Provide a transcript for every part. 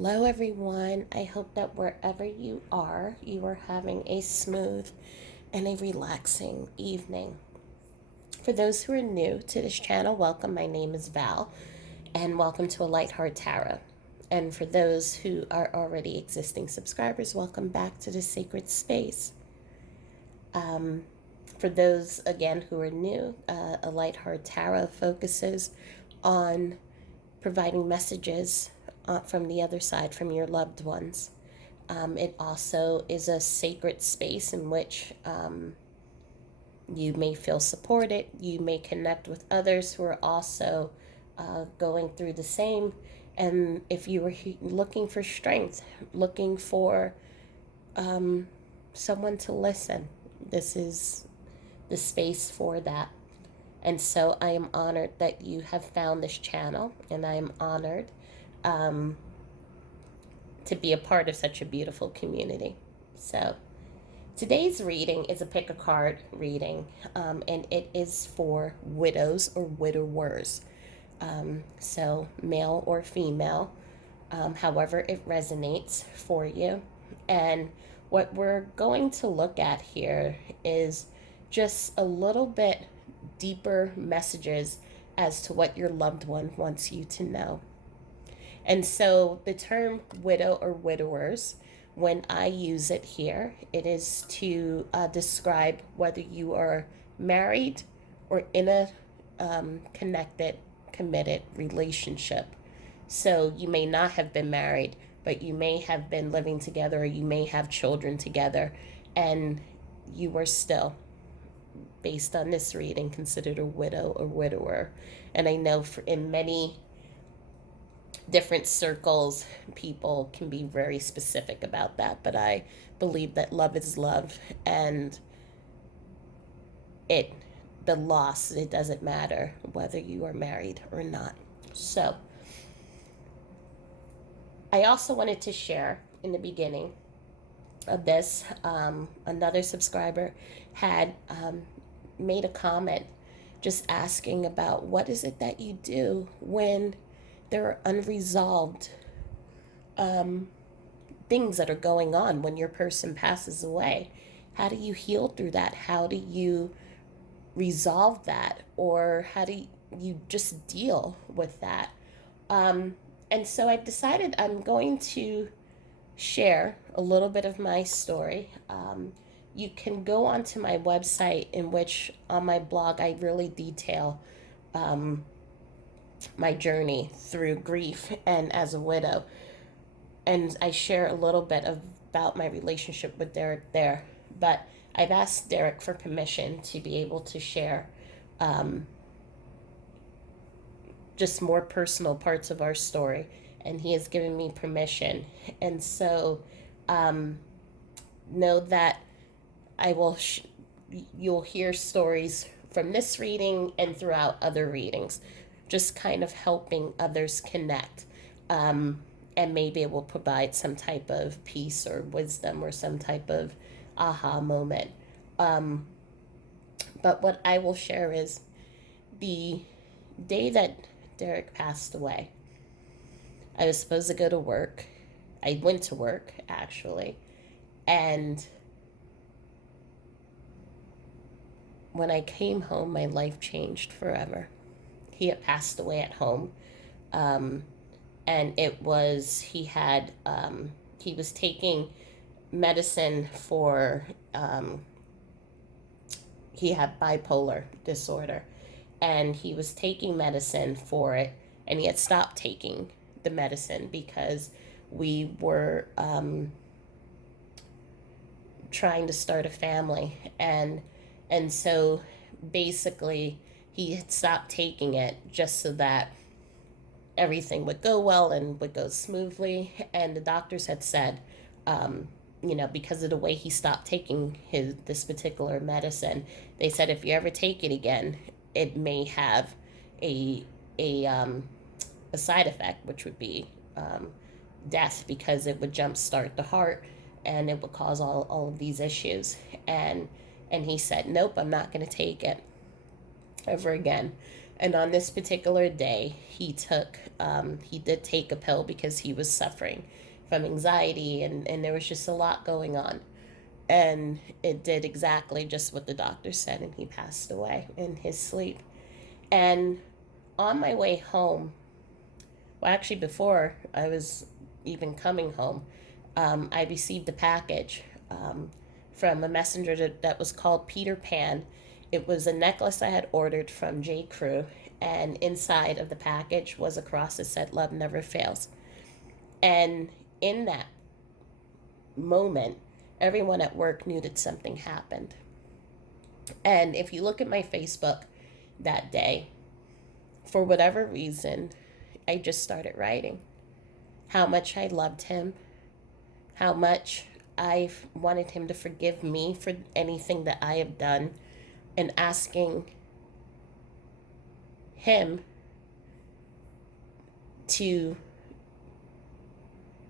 Hello, everyone. I hope that wherever you are having a smooth and a relaxing evening. For those who are new to this channel, welcome. My name is Val, and welcome to A Light Heart Tarot. And for those who are already existing subscribers, welcome back to the sacred space. For those, again, who are new, A Light Heart Tarot focuses on providing messages from the other side, from your loved ones. It also is a sacred space in which you may feel supported. You may connect with others who are also going through the same. And if you were looking for strength, looking for someone to listen, this is the space for that. And so I am honored that you have found this channel, and I am honored to be a part of such a beautiful community. So today's reading is a pick a card reading, and it is for widows or widowers. So male or female, however it resonates for you. And what we're going to look at here is just a little bit deeper messages as to what your loved one wants you to know. And so the term widow or widowers, when I use it here, it is to describe whether you are married or in a connected, committed relationship. So you may not have been married, but you may have been living together, or you may have children together, and you were still, based on this reading, considered a widow or widower. And I know in many different circles, people can be very specific about that, but I believe that love is love, and the loss, it doesn't matter whether you are married or not. So I also wanted to share in the beginning of this, another subscriber had made a comment just asking about what is it that you do when there are unresolved things that are going on when your person passes away. How do you heal through that? How do you resolve that? Or how do you just deal with that? And so I decided I'm going to share a little bit of my story. You can go onto my website, in which on my blog I really detail my journey through grief and as a widow. And I share a little bit about my relationship with Derek there. But I've asked Derek for permission to be able to share just more personal parts of our story. And he has given me permission. And so know that I will you'll hear stories from this reading and throughout other readings, just kind of helping others connect, and maybe it will provide some type of peace or wisdom or some type of aha moment. But what I will share is the day that Derek passed away. I was supposed to go to work. I went to work, actually, and when I came home, my life changed forever. He had passed away at home, and he was taking medicine for, he had bipolar disorder, and he was taking medicine for it, and he had stopped taking the medicine because we were trying to start a family, and so basically he had stopped taking it just so that everything would go well and would go smoothly. And the doctors had said, because of the way he stopped taking this particular medicine, they said if you ever take it again, it may have a side effect, which would be death, because it would jumpstart the heart and it would cause all of these issues. And he said, nope, I'm not going to take it ever again. And on this particular day, he did take a pill because he was suffering from anxiety, and there was just a lot going on. And it did exactly just what the doctor said, and he passed away in his sleep. And on my way home, well, actually, before I was even coming home, I received a package from a messenger that was called Peter Pan. It was a necklace I had ordered from J. Crew, and inside of the package was a cross that said, "Love never fails." And in that moment, everyone at work knew that something happened. And if you look at my Facebook that day, for whatever reason, I just started writing how much I loved him, how much I wanted him to forgive me for anything that I have done, and asking him to,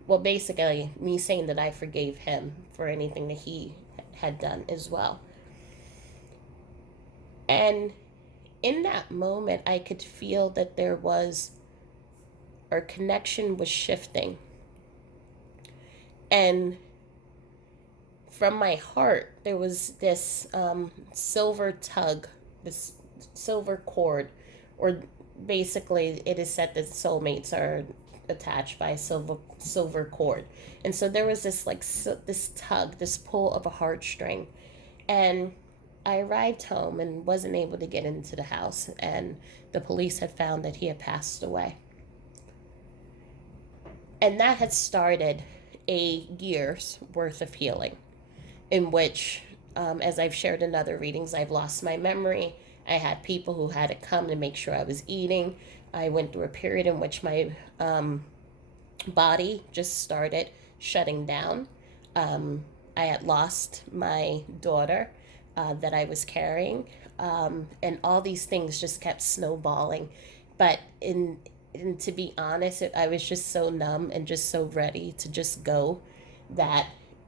well, basically, me saying that I forgave him for anything that he had done as well. And in that moment, I could feel that there was, our connection was shifting. And from my heart, there was this silver tug, this silver cord, or basically, it is said that soulmates are attached by a silver cord. And so there was this this tug, this pull of a heartstring. And I arrived home and wasn't able to get into the house, and the police had found that he had passed away. And that had started a year's worth of healing, in which, as I've shared in other readings, I've lost my memory. I had people who had to come to make sure I was eating. I went through a period in which my body just started shutting down. I had lost my daughter that I was carrying, and all these things just kept snowballing. But and to be honest, I was just so numb and just so ready to just go that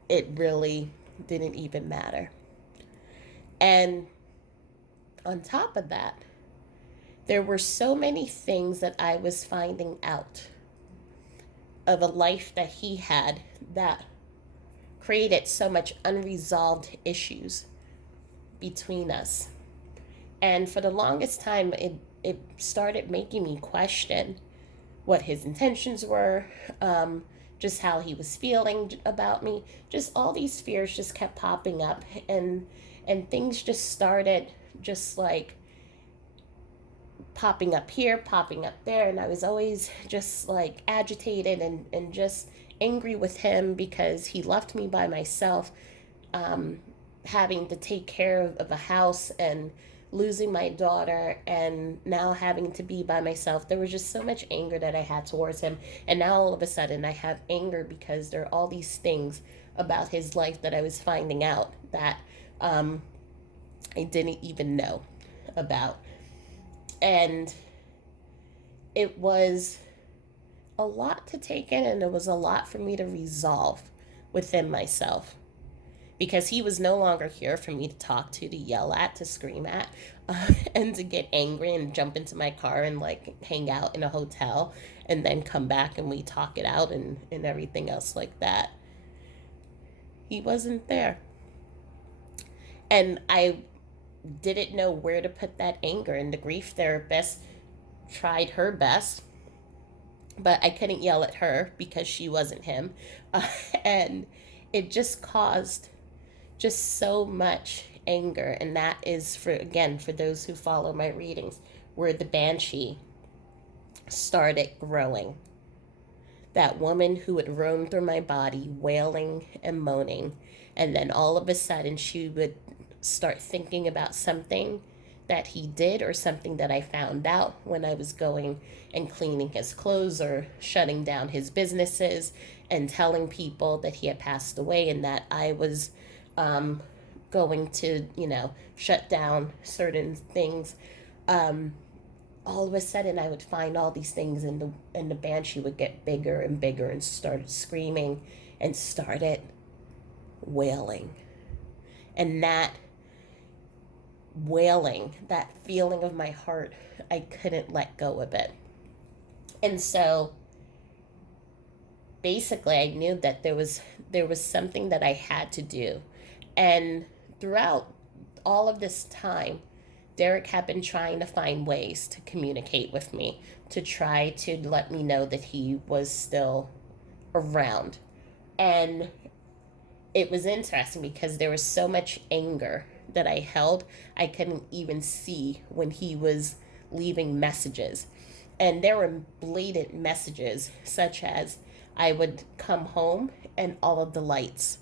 it really didn't even matter. And on top of that, there were so many things that I was finding out of a life that he had that created so much unresolved issues between us. And for the longest time, it started making me question what his intentions were, just how he was feeling about me. Just all these fears just kept popping up, and things just started just like popping up here, popping up there, and I was always just like agitated and just angry with him because he left me by myself, having to take care of a house and losing my daughter, and now having to be by myself. There was just so much anger that I had towards him, and now all of a sudden I have anger because there are all these things about his life that I was finding out that I didn't even know about. And it was a lot to take in, and it was a lot for me to resolve within myself, because he was no longer here for me to talk to yell at, to scream at, and to get angry and jump into my car and like hang out in a hotel and then come back and we talk it out and everything else like that. He wasn't there. And I didn't know where to put that anger, and the grief therapist tried her best, but I couldn't yell at her because she wasn't him. And it just caused just so much anger. And that is, for again, for those who follow my readings, where the banshee started growing. That woman who would roam through my body wailing and moaning, and then all of a sudden she would start thinking about something that he did or something that I found out when I was going and cleaning his clothes or shutting down his businesses and telling people that he had passed away, and that I was going to, shut down certain things. All of a sudden I would find all these things, and the banshee would get bigger and bigger and started screaming and started wailing. And that wailing, that feeling of my heart. I couldn't let go of it. And so basically I knew that there was something that I had to do. And throughout all of this time, Derek had been trying to find ways to communicate with me, to try to let me know that he was still around. And it was interesting because there was so much anger that I held, I couldn't even see when he was leaving messages. And there were blatant messages, such as I would come home and all of the lights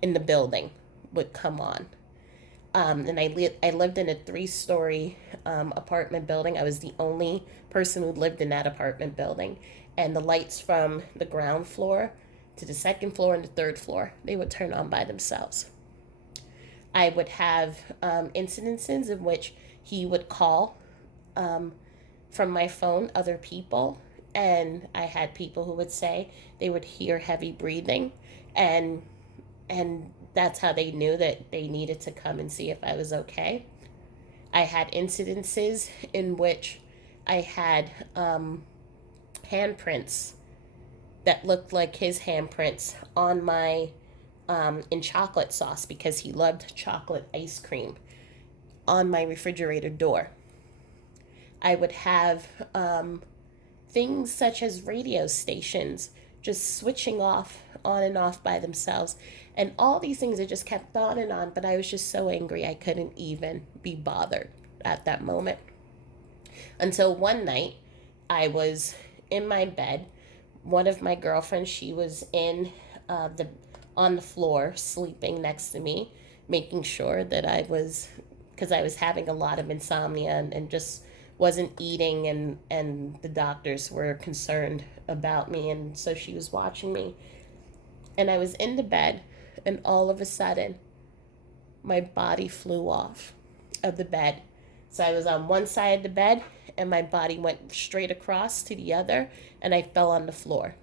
in the building would come on. And I lived in a 3-story apartment building. I was the only person who lived in that apartment building. And the lights from the ground floor to the second floor and the third floor, they would turn on by themselves. I would have incidences in which he would call um, from my phone other people, and I had people who would say they would hear heavy breathing, and that's how they knew that they needed to come and see if I was okay. I had incidences in which I had handprints that looked like his handprints on my in chocolate sauce because he loved chocolate ice cream on my refrigerator door. I would have things such as radio stations just switching off on and off by themselves. And all these things I just kept on and on, but I was just so angry I couldn't even be bothered at that moment. Until one night, I was in my bed. One of my girlfriends, she was in the on the floor sleeping next to me, making sure that because I was having a lot of insomnia and just wasn't eating, and the doctors were concerned about me, and so she was watching me. And I was in the bed, and all of a sudden my body flew off of the bed. So I was on one side of the bed and my body went straight across to the other, and I fell on the floor.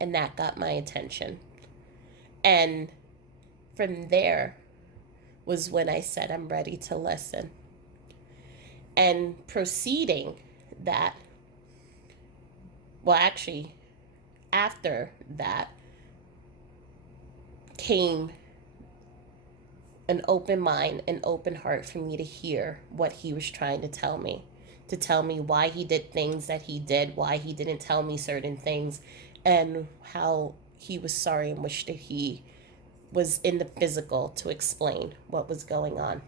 And that got my attention. And from there was when I said, I'm ready to listen. And proceeding that, well, actually, after that came an open mind, an open heart for me to hear what he was trying to tell me why he did things that he did, why he didn't tell me certain things, and how he was sorry and wished that he was in the physical to explain what was going on.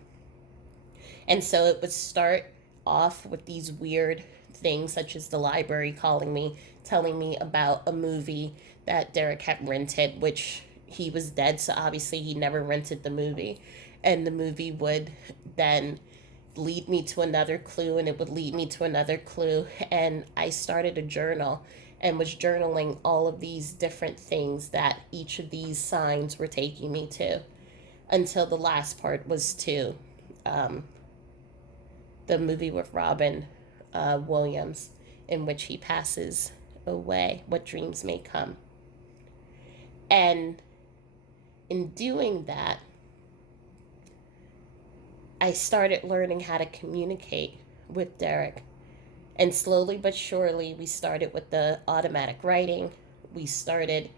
And so it would start off with these weird things, such as the library calling me, telling me about a movie that Derek had rented, which he was dead, so obviously he never rented the movie. And the movie would then lead me to another clue, and it would lead me to another clue. And I started a journal and was journaling all of these different things that each of these signs were taking me to, until the last part was to um, the movie with Robin Williams, in which he passes away, What Dreams May Come. And in doing that, I started learning how to communicate with Derek. And slowly but surely, we started with the automatic writing. We started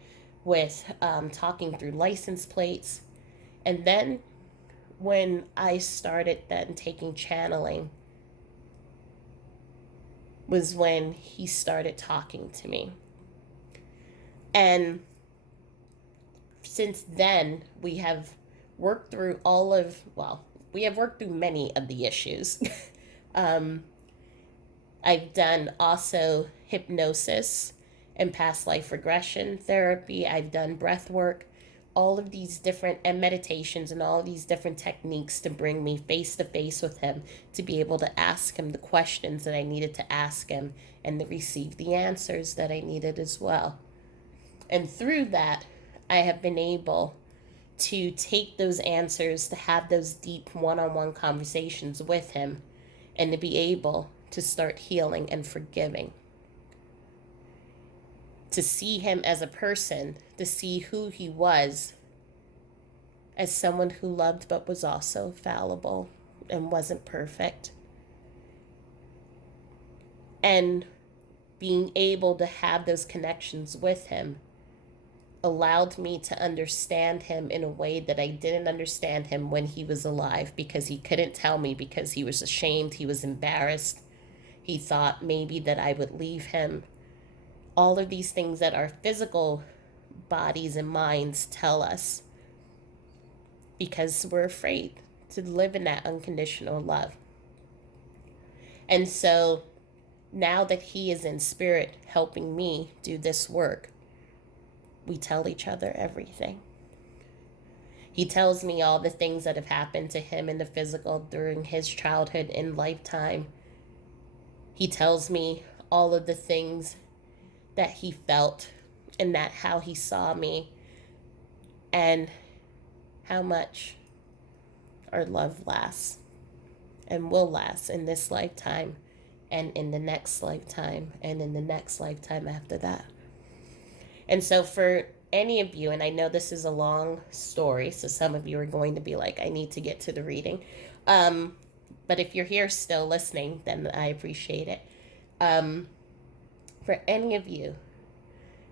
with talking through license plates. And then when I started then taking channeling, was when he started talking to me. And since then, we have worked through we have worked through many of the issues. um, I've done also hypnosis and past life regression therapy. I've done breath work, all of these different, and meditations, and all of these different techniques to bring me face to face with him, to be able to ask him the questions that I needed to ask him and to receive the answers that I needed as well. And through that, I have been able to take those answers, to have those deep one-on-one conversations with him, and to be able to start healing and forgiving. To see him as a person, to see who he was as someone who loved but was also fallible, and wasn't perfect. And being able to have those connections with him allowed me to understand him in a way that I didn't understand him when he was alive, because he couldn't tell me, because he was ashamed, he was embarrassed. He thought maybe that I would leave him. All of these things that our physical bodies and minds tell us, because we're afraid to live in that unconditional love. And so now that he is in spirit helping me do this work, we tell each other everything. He tells me all the things that have happened to him in the physical during his childhood and lifetime. He tells me all of the things that he felt, and that how he saw me, and how much our love lasts and will last in this lifetime, and in the next lifetime, and in the next lifetime after that. And so for any of you, and I know this is a long story, so some of you are going to be like, I need to get to the reading. But if you're here still listening, then I appreciate it. For any of you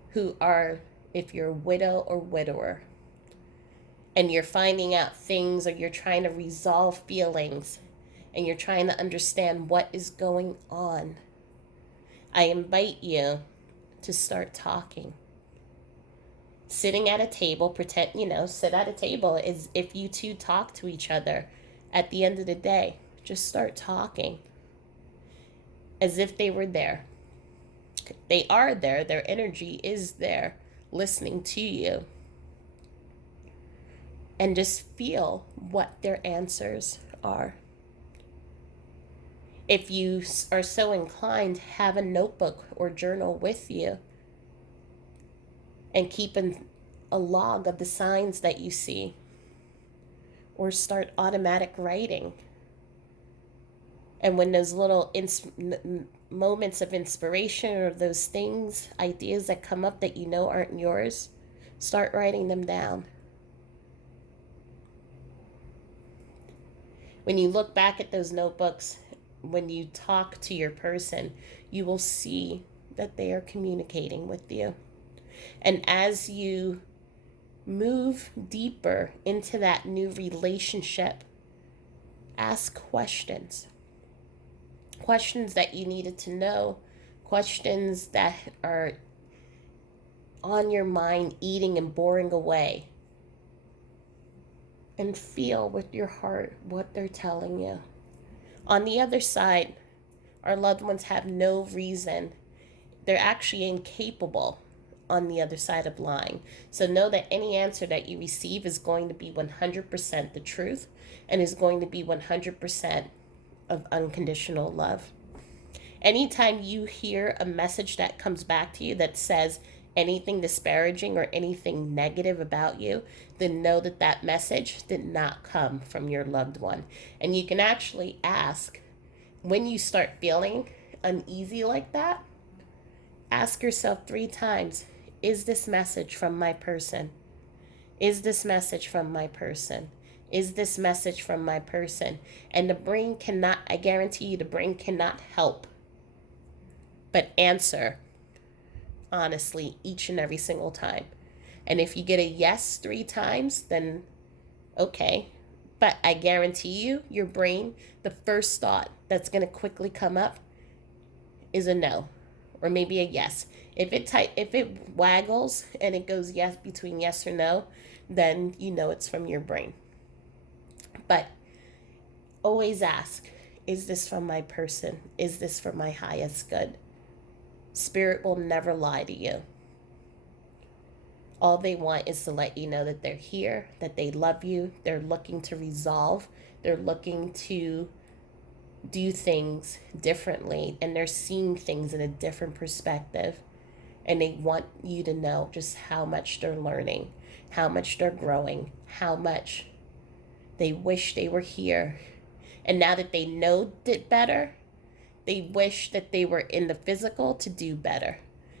who are, if you're a widow or widower, and you're finding out things, or you're trying to resolve feelings, and you're trying to understand what is going on, I invite you to start talking. Sitting at a table, pretend, sit at a table as if you two talk to each other at the end of the day. Just start talking as if they were there. They are there, their energy is there, listening to you. And just feel what their answers are. If you are so inclined, have a notebook or journal with you, and keep a log of the signs that you see, or start automatic writing. And when those little moments of inspiration, or those things, ideas that come up that you know aren't yours, start writing them down. When you look back at those notebooks, when you talk to your person, you will see that they are communicating with you. And as you move deeper into that new relationship, ask questions. Questions that you needed to know, questions that are on your mind, eating and boring away. And feel with your heart what they're telling you. On the other side, our loved ones have no reason. They're actually incapable on the other side of lying. So know that any answer that you receive is going to be 100% the truth, and is going to be 100% of unconditional love. Anytime you hear a message that comes back to you that says anything disparaging or anything negative about you, then know that that message did not come from your loved one. And you can actually ask, when you start feeling uneasy like that, ask yourself 3 times, is this message from my person? Is this message from my person? Is this message from my person? And the brain cannot, I guarantee you, the brain cannot help but answer honestly each and every single time. And if you get a yes 3 times, then okay. But I guarantee you, your brain, the first thought that's going to quickly come up is a no, or maybe a yes. If it waggles and it goes yes between yes or no, then you know it's from your brain. But always ask, is this from my person? Is this for my highest good? Spirit will never lie to you. All they want is to let you know that they're here, that they love you, they're looking to resolve, they're looking to do things differently, and they're seeing things in a different perspective. And they want you to know just how much they're learning, how much they're growing, how much they wish they were here. And now that they know it better, they wish that they were in the physical to do better,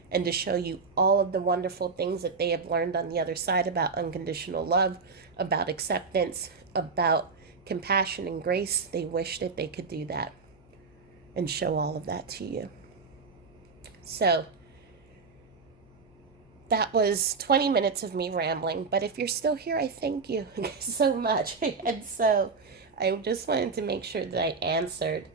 and to show you all of the wonderful things that they have learned on the other side about unconditional love, about acceptance, about compassion and grace, they wish that they could do that and show all of that to you. So that was 20 minutes of me rambling, but if you're still here, I thank you so much. And so I just wanted to make sure that I answered.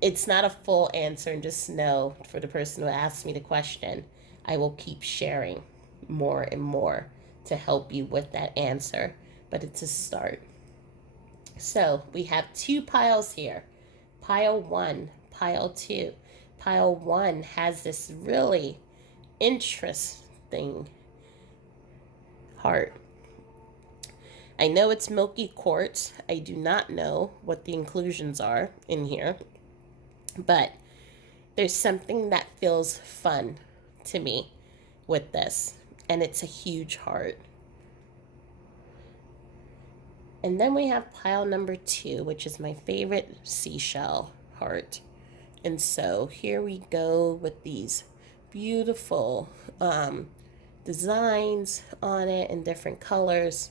It's not a full answer, and just know for the person who asked me the question, I will keep sharing more and more to help you with that answer, but it's a start. So we have two piles here, pile 1, pile 2. Pile 1 has this really interesting heart. I know it's milky quartz. I do not know what the inclusions are in here, but there's something that feels fun to me with this, and it's a huge heart. And then we have pile number 2, which is my favorite seashell heart. And so here we go with these beautiful designs on it in different colors.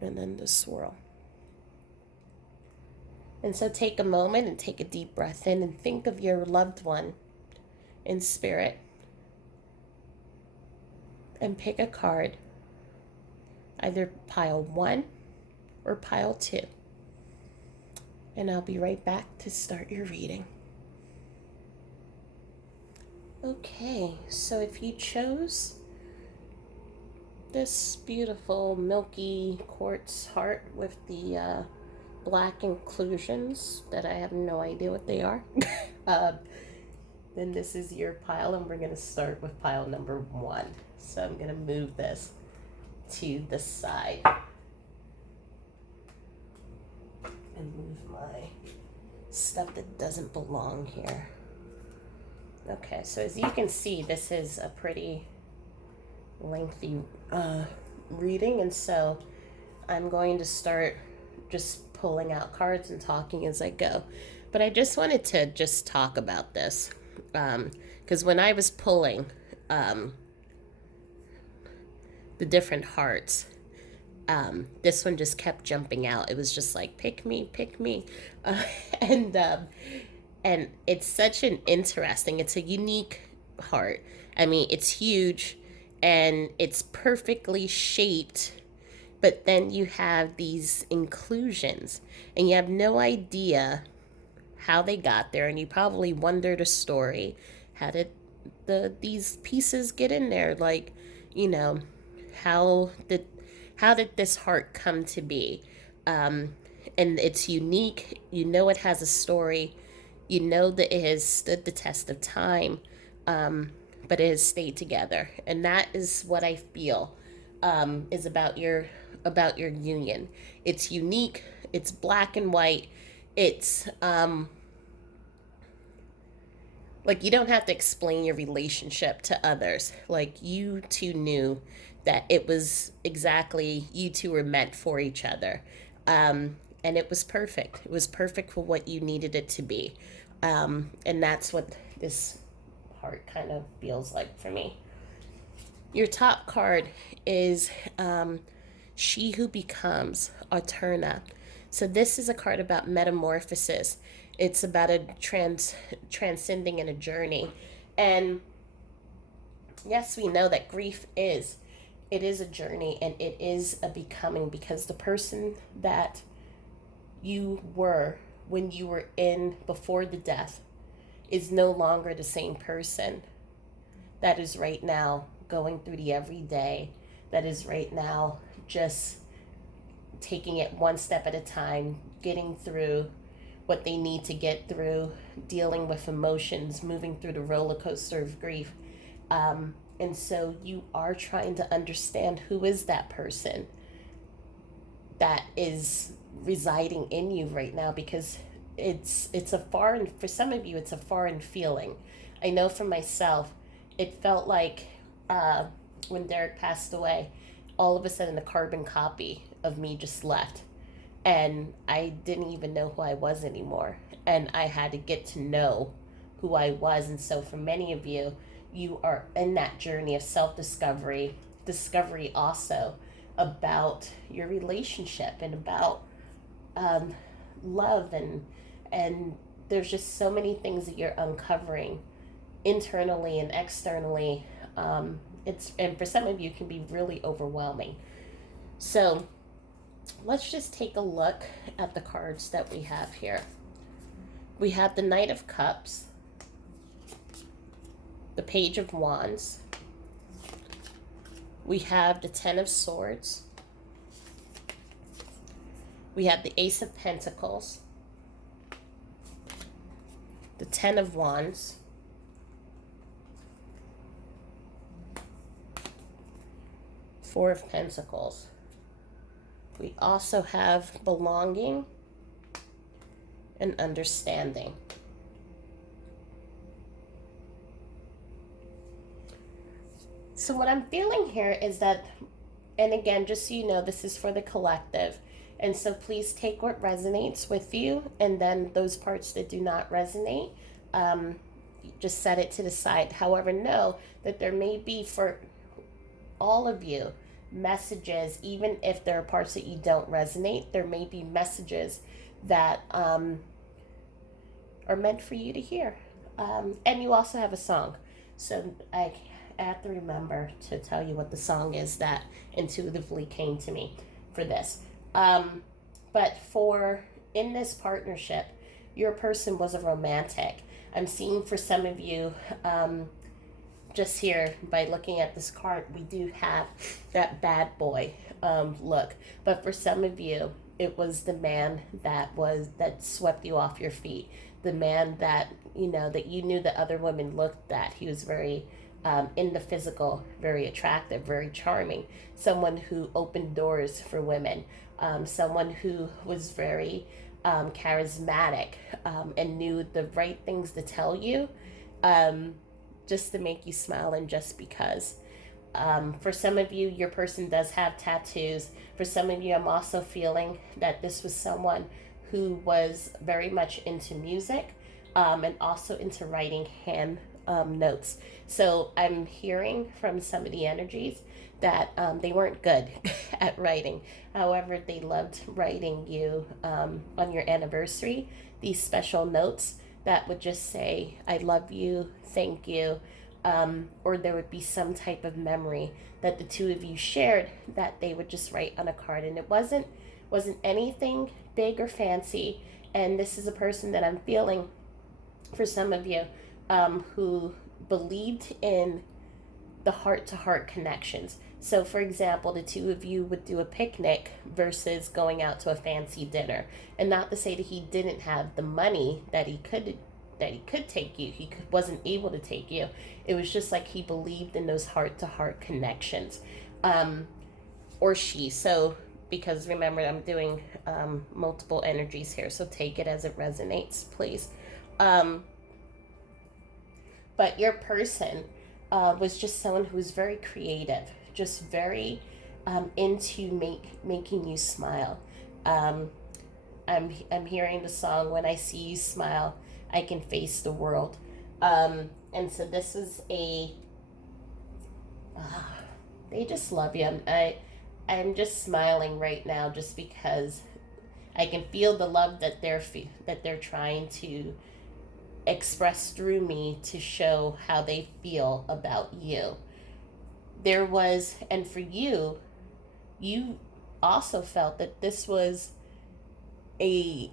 And then the swirl. And so take a moment and take a deep breath in and think of your loved one in spirit. And pick a card, either pile 1 or pile 2. And I'll be right back to start your reading. Okay, so if you chose this beautiful milky quartz heart with the black inclusions that I have no idea what they are, then this is your pile, and we're going to start with pile number 1. So I'm going to move this to the side and move my stuff that doesn't belong here. Okay, so as you can see, this is a pretty lengthy reading, and so I'm going to start just pulling out cards and talking as I go. But I just wanted to just talk about this because when I was pulling the different hearts, this one just kept jumping out. It was just like, pick me, and it's such an interesting, it's a unique heart. I mean, it's huge and it's perfectly shaped, but then you have these inclusions and you have no idea how they got there, and you probably wondered a story. How did these pieces get in there? Like, how did this heart come to be? And it's unique. It has a story. That it has stood the test of time, but it has stayed together. And that is what I feel is about your union. It's unique. It's black and white. It's like you don't have to explain your relationship to others. Like you two knew that it was exactly, you two were meant for each other. And it was perfect. It was perfect for what you needed it to be. And that's what this heart kind of feels like for me. Your top card is She Who Becomes, Auturna. So this is a card about metamorphosis. It's about a transcending in a journey. And yes, we know that grief is a journey, and it is a becoming, because the person that you were when you were in before the death is no longer the same person that is right now going through the everyday, that is right now just taking it one step at a time, getting through what they need to get through, dealing with emotions, moving through the roller coaster of grief. And so you are trying to understand who is that person that is residing in you right now, because it's a foreign, for some of you, it's a foreign feeling. I know for myself, it felt like when Derek passed away, all of a sudden a carbon copy of me just left. And I didn't even know who I was anymore. And I had to get to know who I was. And so for many of you, you are in that journey of self-discovery, discovery also about your relationship and about um, love, and there's just so many things that you're uncovering internally and externally. It's and for some of you, it can be really overwhelming. So let's just take a look at the cards that we have here. We have the Knight of Cups, the Page of Wands, we have the Ten of Swords, we have the Ace of Pentacles, the Ten of Wands, Four of Pentacles. We also have belonging and understanding. So what I'm feeling here is that, and again, just so you know, this is for the collective. And so please take what resonates with you, and then those parts that do not resonate, um, just set it to the side. However, know that there may be for all of you messages, even if there are parts that you don't resonate, there may be messages that are meant for you to hear. And you also have a song. So I have to remember to tell you what the song is that intuitively came to me for this. But for in this partnership, your person was a romantic. I'm seeing for some of you, just here by looking at this card, we do have that bad boy look. But for some of you, it was the man that swept you off your feet. The man that that you knew that other women looked at. He was very in the physical, very attractive, very charming. Someone who opened doors for women. Someone who was very charismatic and knew the right things to tell you. Just to make you smile and just because. For some of you, your person does have tattoos. For some of you, I'm also feeling that this was someone who was very much into music and also into writing hand notes. So I'm hearing from some of the energies that they weren't good at writing. However, they loved writing you on your anniversary, these special notes that would just say, I love you, thank you, or there would be some type of memory that the two of you shared that they would just write on a card. And it wasn't anything big or fancy. And this is a person that I'm feeling for some of you who believed in the heart-to-heart connections. So for example, the two of you would do a picnic versus going out to a fancy dinner. And not to say that he didn't have the money that he could take you. Wasn't able to take you. It was just like he believed in those heart-to-heart connections. Or she. So because remember, I'm doing multiple energies here, so take it as it resonates, please. But your person was just someone who was very creative, just very into making you smile. I'm hearing the song "When I See You Smile, I Can Face the World," and so this is they just love you. I'm just smiling right now just because I can feel the love that they're trying to express through me to show how they feel about you. There was, and for you, you also felt that this was a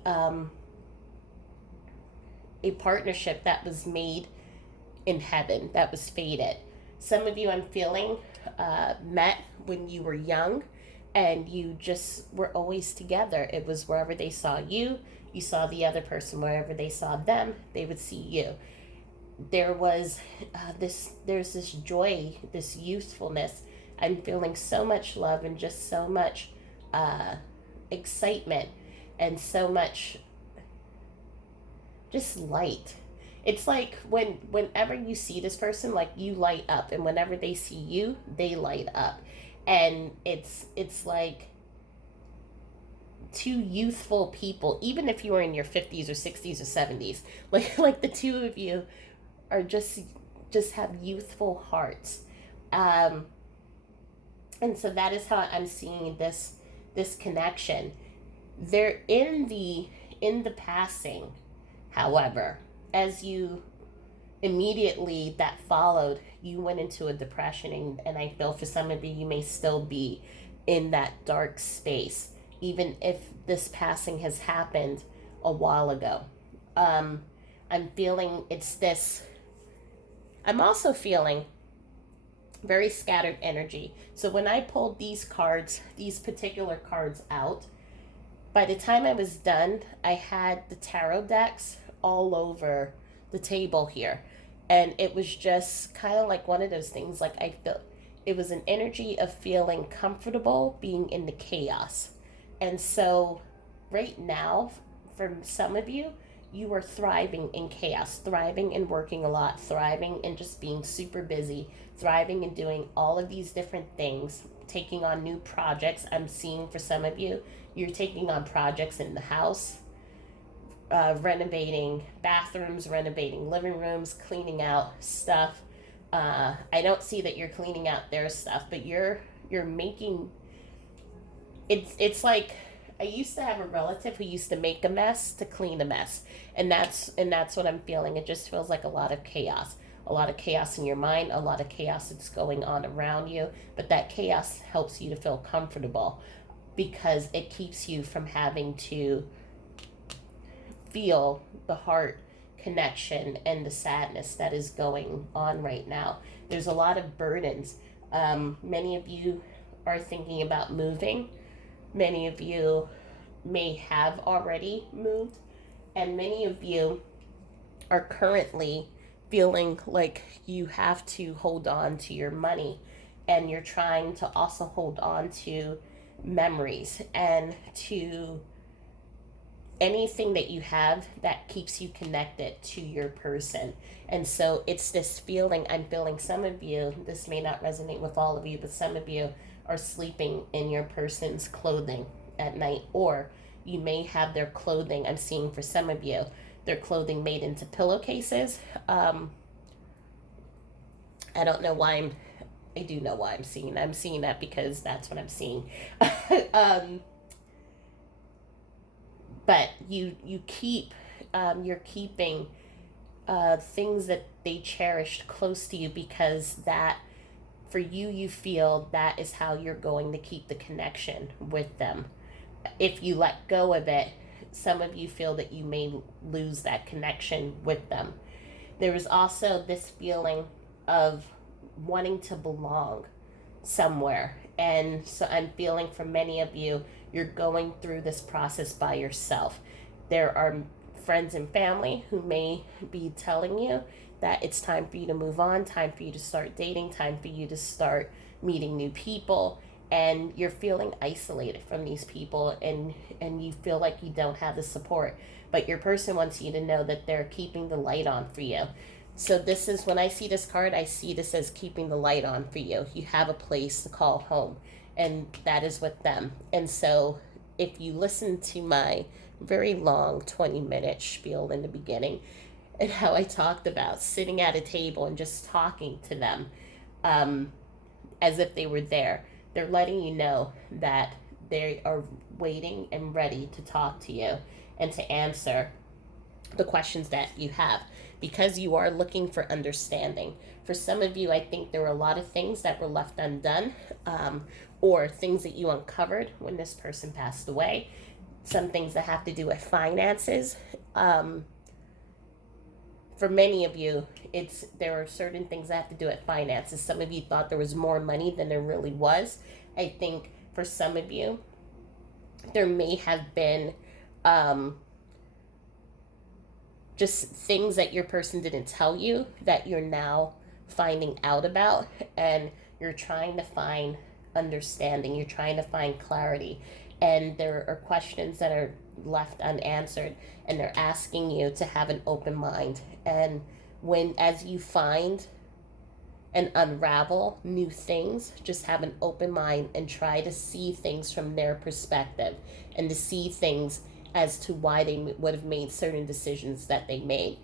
partnership that was made in heaven, that was fated. Some of you, I'm feeling, met when you were young and you just were always together. It was wherever they saw you, you saw the other person. Wherever they saw them, they would see you. There was there's this joy, this youthfulness. I'm feeling so much love and just so much excitement and so much just light. It's like whenever you see this person, like you light up, and whenever they see you, they light up. And it's like two youthful people, even if you were in your 50s or 60s or 70s, like the two of you are just have youthful hearts. And so that is how I'm seeing this connection. They're in the passing, however, as you immediately that followed, you went into a depression, and I feel for some of you, you may still be in that dark space, even if this passing has happened a while ago. Um, I'm feeling it's this, I'm also feeling very scattered energy. So when I pulled these cards, these particular cards out, by the time I was done, I had the tarot decks all over the table here. And it was just kind of like one of those things, like I felt it was an energy of feeling comfortable being in the chaos. And so, right now, for some of you, you are thriving in chaos, thriving and working a lot, thriving and just being super busy, thriving and doing all of these different things, taking on new projects. I'm seeing for some of you, you're taking on projects in the house, renovating bathrooms, renovating living rooms, cleaning out stuff. I don't see that you're cleaning out their stuff, but you're making it's like I used to have a relative who used to make a mess to clean a mess, and that's what I'm feeling. It just feels like a lot of chaos in your mind, a lot of chaos that's going on around you, but that chaos helps you to feel comfortable because it keeps you from having to feel the heart connection and the sadness that is going on right now. There's a lot of burdens. Many of you are thinking about moving. Many of you may have already moved, and many of you are currently feeling like you have to hold on to your money, and you're trying to also hold on to memories and to anything that you have that keeps you connected to your person. And so it's this feeling I'm feeling. Some of you, this may not resonate with all of you, but some of you are sleeping in your person's clothing at night, or you may have their clothing. I'm seeing for some of you, their clothing made into pillowcases. I don't know why I do know why I'm seeing that because that's what I'm seeing. um, but you keep you're keeping things that they cherished close to you because that for you, you feel that is how you're going to keep the connection with them. If you let go of it, some of you feel that you may lose that connection with them. There is also this feeling of wanting to belong somewhere. And so I'm feeling for many of you, you're going through this process by yourself. There are friends and family who may be telling you that it's time for you to move on, time for you to start dating, time for you to start meeting new people, and you're feeling isolated from these people, and you feel like you don't have the support. But your person wants you to know that they're keeping the light on for you. So this is when I see this card, I see this as keeping the light on for you. You have a place to call home, and that is with them. And so if you listen to my very long 20-minute spiel in the beginning and how I talked about sitting at a table and just talking to them um, as if they were there, they're letting you know that they are waiting and ready to talk to you and to answer the questions that you have because you are looking for understanding. For some of you, I think there were a lot of things that were left undone, or things that you uncovered when this person passed away. Some things that have to do with finances. For many of you, it's there are certain things that have to do with finances. Some of you thought there was more money than there really was. I think for some of you, there may have been just things that your person didn't tell you that you're now finding out about, and you're trying to find understanding, you're trying to find clarity, and there are questions that are left unanswered, and they're asking you to have an open mind. And when as you find and unravel new things, just have an open mind and try to see things from their perspective and to see things as to why they would have made certain decisions that they made.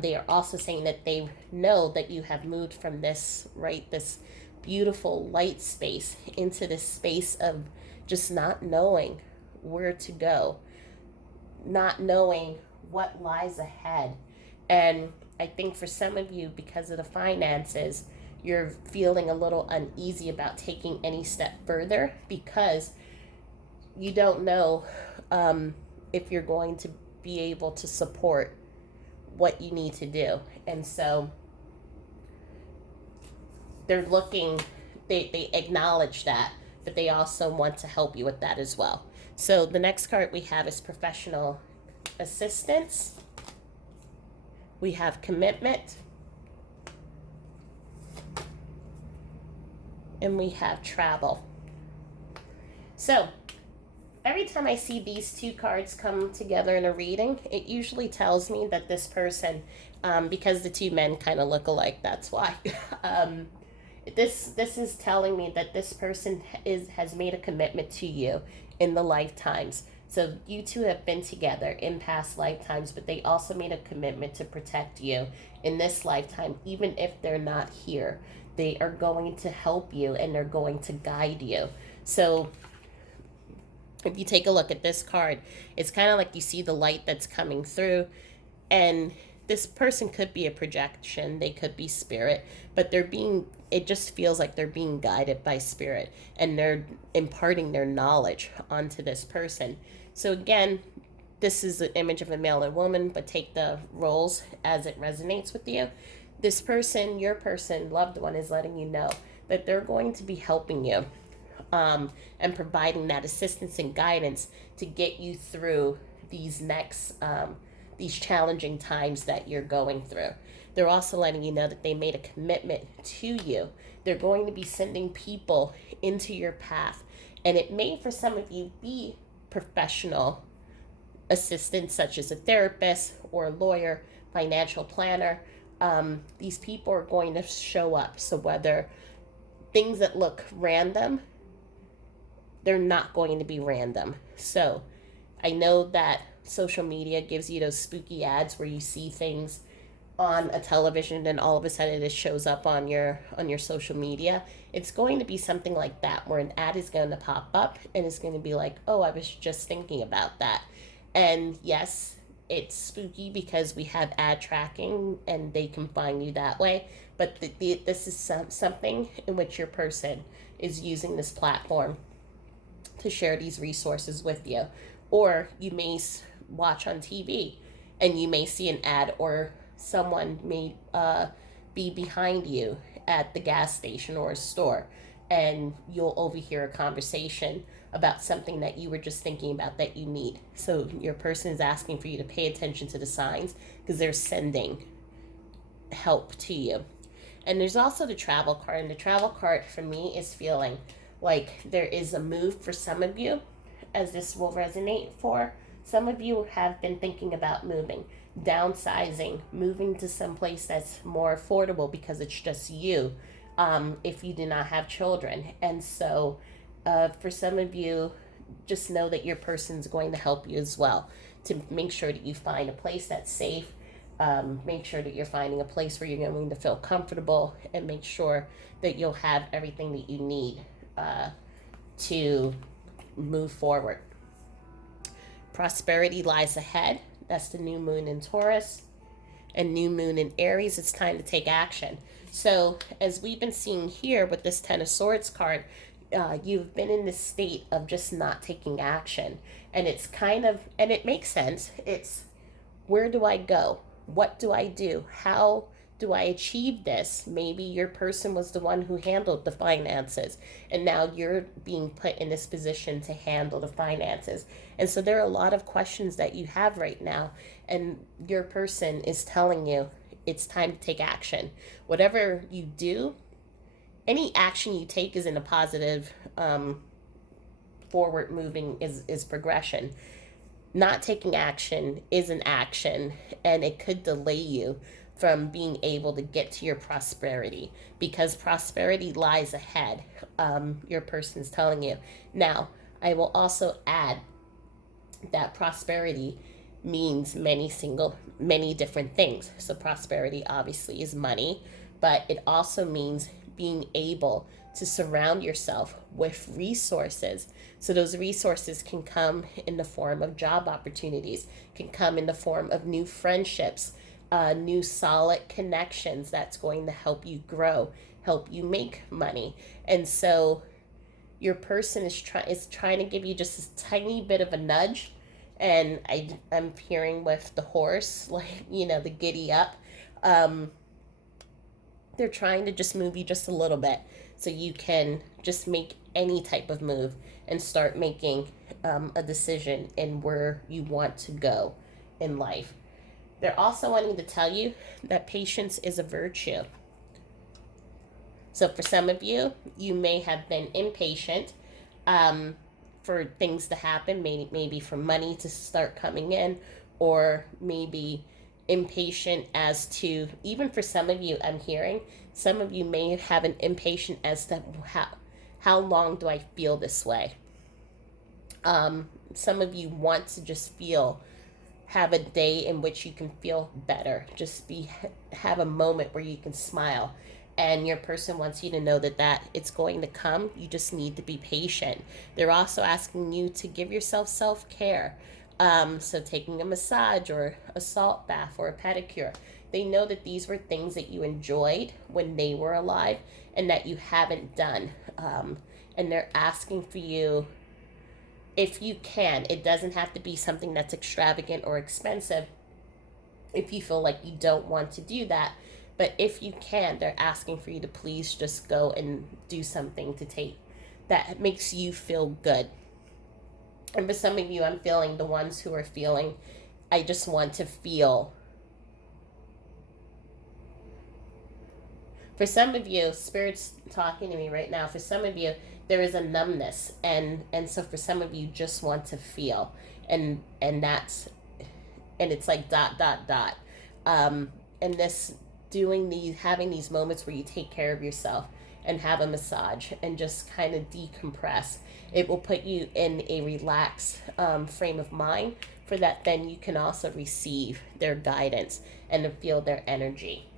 They are also saying that they know that you have moved from this, right, this beautiful light space, into this space of just not knowing where to go, not knowing what lies ahead. And I think for some of you, because of the finances, you're feeling a little uneasy about taking any step further because you don't know if you're going to be able to support what you need to do. And so they're looking, they acknowledge that, but they also want to help you with that as well. So the next card we have is professional assistance. We have commitment. And we have travel. So every time I see these two cards come together in a reading, it usually tells me that this person, because the two men kind of look alike, that's why. This is telling me that this person has made a commitment to you in the lifetimes. So you two have been together in past lifetimes, but they also made a commitment to protect you in this lifetime, even if they're not here. They are going to help you and they're going to guide you. So if you take a look at this card, it's kind of like you see the light that's coming through, and this person could be a projection, they could be spirit, but it just feels like they're being guided by spirit and they're imparting their knowledge onto this person. So again, this is an image of a male and woman, but take the roles as it resonates with you. This person, your person, loved one, is letting you know that they're going to be helping you and providing that assistance and guidance to get you through these these challenging times that you're going through. They're also letting you know that they made a commitment to you. They're going to be sending people into your path. And it may, for some of you, be professional assistance, such as a therapist or a lawyer, financial planner. These people are going to show up. So whether things that look random, they're not going to be random. So I know that social media gives you those spooky ads where you see things on a television and all of a sudden it shows up on your social media. It's going to be something like that, where an ad is going to pop up and it's going to be like, oh, I was just thinking about that. And yes, it's spooky because we have ad tracking and they can find you that way, but this is something in which your person is using this platform to share these resources with you. Or you may watch on TV and you may see an ad, or someone may be behind you at the gas station or a store, and you'll overhear a conversation about something that you were just thinking about that you need. So your person is asking for you to pay attention to the signs because they're sending help to you. And there's also the travel card, and the travel card for me is feeling like there is a move for some of you, as this will resonate for. Some of you have been thinking about moving, downsizing, moving to some place that's more affordable because it's just you, if you do not have children. And so for some of you, just know that your person's going to help you as well to make sure that you find a place that's safe. Make sure that you're finding a place where you're going to feel comfortable, and make sure that you'll have everything that you need to move forward. Prosperity lies ahead. That's the new moon in Taurus and new moon in Aries. It's time to take action. So as we've been seeing here with this Ten of Swords card, you've been in this state of just not taking action. And it's and it makes sense. It's, where do I go? What do I do? How do I achieve this? Maybe your person was the one who handled the finances, and now you're being put in this position to handle the finances. And so there are a lot of questions that you have right now, and your person is telling you it's time to take action. Whatever you do, any action you take is in a positive, forward moving is progression. Not taking action is an action, and it could delay you from being able to get to your prosperity, because prosperity lies ahead. Your person's telling you. Now, I will also add that prosperity means many different things. So prosperity obviously is money, but it also means being able to surround yourself with resources. So those resources can come in the form of job opportunities, can come in the form of new friendships, new solid connections that's going to help you grow, help you make money. And so your person is trying to give you just a tiny bit of a nudge. And I'm hearing with the horse, like, the giddy up. Um, they're trying to just move you just a little bit so you can just make any type of move and start making a decision in where you want to go in life. They're also wanting to tell you that patience is a virtue. So for some of you, you may have been impatient for things to happen, maybe for money to start coming in, or maybe impatient as to, even for some of you, I'm hearing some of you may have an impatient as to how long do I feel this way. Some of you want to just have a day in which you can feel better, just have a moment where you can smile. And your person wants you to know that it's going to come. You just need to be patient. They're also asking you to give yourself self-care. So taking a massage or a salt bath or a pedicure. They know that these were things that you enjoyed when they were alive and that you haven't done. And they're asking for you, if you can, it doesn't have to be something that's extravagant or expensive if you feel like you don't want to do that. But if you can, they're asking for you to please just go and do something that makes you feel good. And for some of you, I'm feeling the ones who are feeling, I just want to feel. For some of you, Spirit's talking to me right now. For some of you, there is a numbness. And so for some of you, just want to feel. And it's like ... And this having these moments where you take care of yourself and have a massage and just kind of decompress. It will put you in a relaxed frame of mind for that. Then you can also receive their guidance and feel their energy.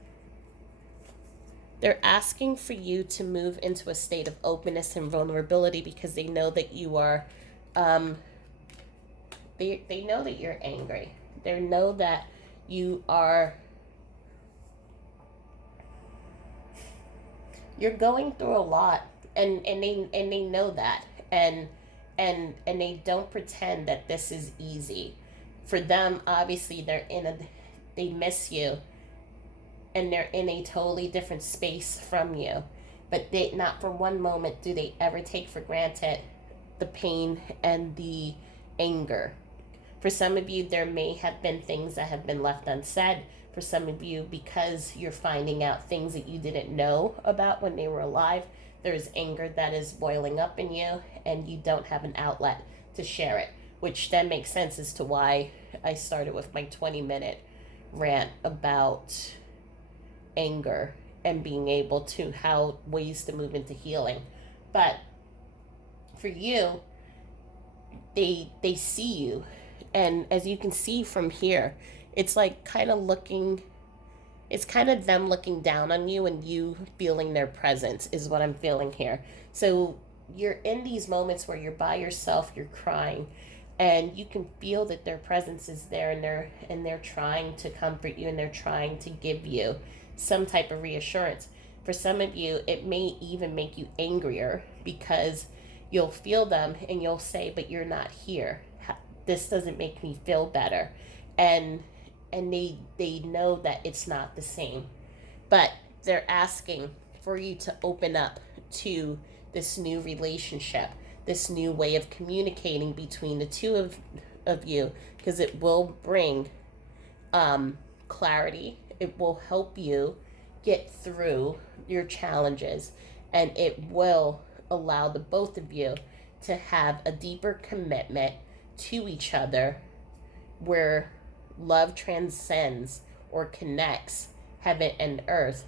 They're asking for you to move into a state of openness and vulnerability because they know that you are, they know that you're angry. They know that you are, you're going through a lot, and they know that, and they don't pretend that this is easy. For them, obviously, they miss you, and they're in a totally different space from you, but they not for one moment do they ever take for granted the pain and the anger. For some of you, there may have been things that have been left unsaid. For some of you, because you're finding out things that you didn't know about when they were alive, there's anger that is boiling up in you, and you don't have an outlet to share it, which then makes sense as to why I started with my 20-minute rant about anger and being able to how ways to move into healing. But for you, they see you, and as you can see from here, it's like it's kind of them looking down on you and you feeling their presence is what I'm feeling here. So you're in these moments where you're by yourself, you're crying, and you can feel that their presence is there, and they're trying to comfort you, and they're trying to give you some type of reassurance. For some of you, it may even make you angrier because you'll feel them and you'll say, but you're not here. This doesn't make me feel better. And they know that it's not the same. But they're asking for you to open up to this new relationship, this new way of communicating between the two of you, because it will bring clarity. It will help you get through your challenges, and it will allow the both of you to have a deeper commitment to each other, where love transcends or connects heaven and earth,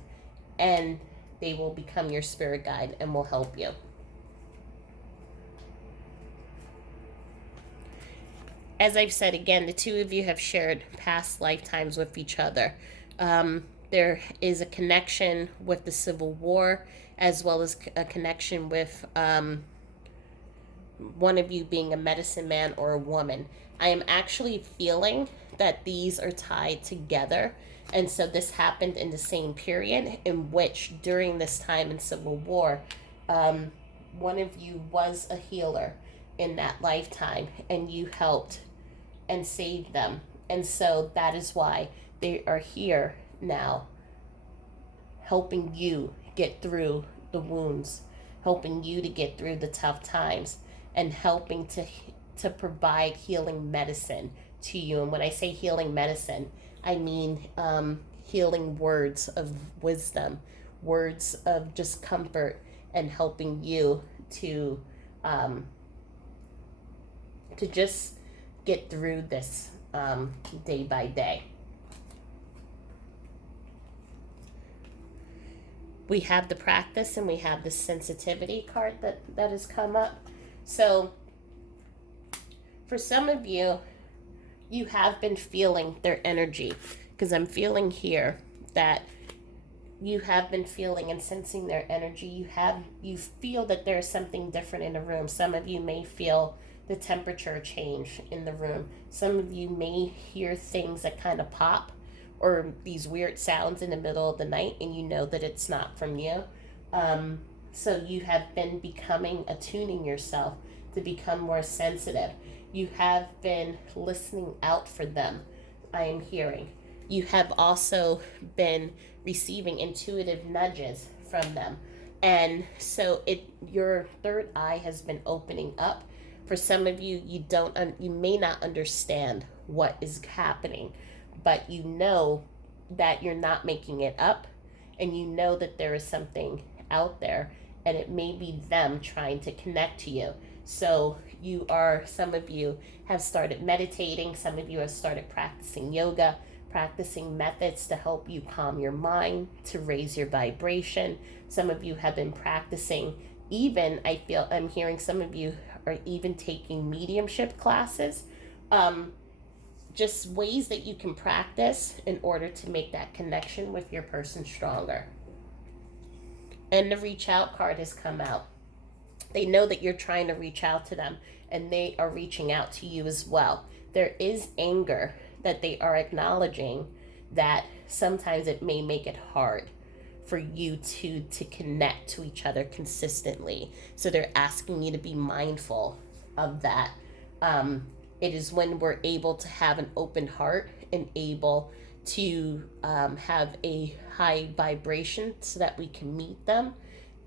and they will become your spirit guide and will help you. As I've said again, the two of you have shared past lifetimes with each other. There is a connection with the Civil War as well as a connection with one of you being a medicine man or a woman. I am actually feeling that these are tied together. And so this happened in the same period in which, during this time in Civil War, um, one of you was a healer in that lifetime and you helped and saved them. And so that is why they are here now, helping you get through the wounds, helping you to get through the tough times, and helping to provide healing medicine to you. And when I say healing medicine, I mean healing words of wisdom, words of just comfort, and helping you um, to just get through this day by day. We have the practice and we have the sensitivity card that has come up. So for some of you, you have been feeling their energy, because I'm feeling here that you have been feeling and sensing their energy. You feel that there's something different in the room. Some of you may feel the temperature change in the room. Some of you may hear things that kind of pop, or these weird sounds in the middle of the night, and you know that it's not from you. So you have been attuning yourself to become more sensitive. You have been listening out for them, I am hearing. You have also been receiving intuitive nudges from them. And so your third eye has been opening up. For some of you, you may not understand what is happening, but you know that you're not making it up, and you know that there is something out there, and it may be them trying to connect to you. So some of you have started meditating, some of you have started practicing yoga, practicing methods to help you calm your mind, to raise your vibration. Some of you have been practicing, I'm hearing some of you are even taking mediumship classes. Just ways that you can practice in order to make that connection with your person stronger. And the reach out card has come out. They know that you're trying to reach out to them, and they are reaching out to you as well. There is anger that they are acknowledging, that sometimes it may make it hard for you to connect to each other consistently. So they're asking you to be mindful of that. It is when we're able to have an open heart and able to have a high vibration so that we can meet them.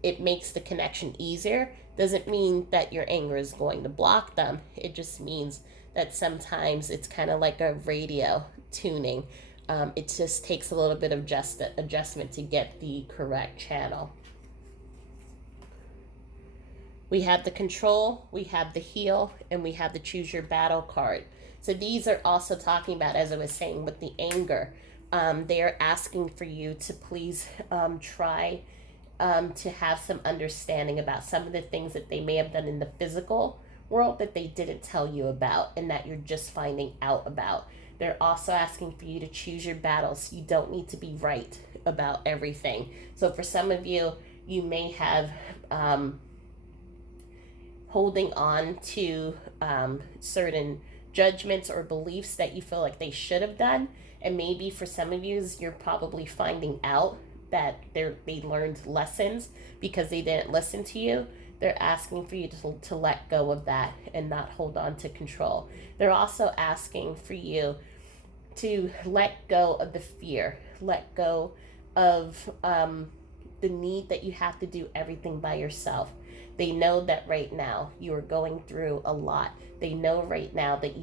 It makes the connection easier. Doesn't mean that your anger is going to block them. It just means that sometimes it's kind of like a radio tuning. It just takes a little bit of adjustment to get the correct channel. We have the control, we have the heal, and we have the choose your battle card. So these are also talking about, as I was saying, with the anger. They are asking for you to please try to have some understanding about some of the things that they may have done in the physical world that they didn't tell you about, and that you're just finding out about. They're also asking for you to choose your battles. You don't need to be right about everything. So for some of you, you may have holding on to certain judgments or beliefs that you feel like they should have done. And maybe for some of you, you're probably finding out that they learned lessons because they didn't listen to you. They're asking for you to let go of that and not hold on to control. They're also asking for you to let go of the fear, let go of the need that you have to do everything by yourself. They know that right now you are going through a lot. They know right now that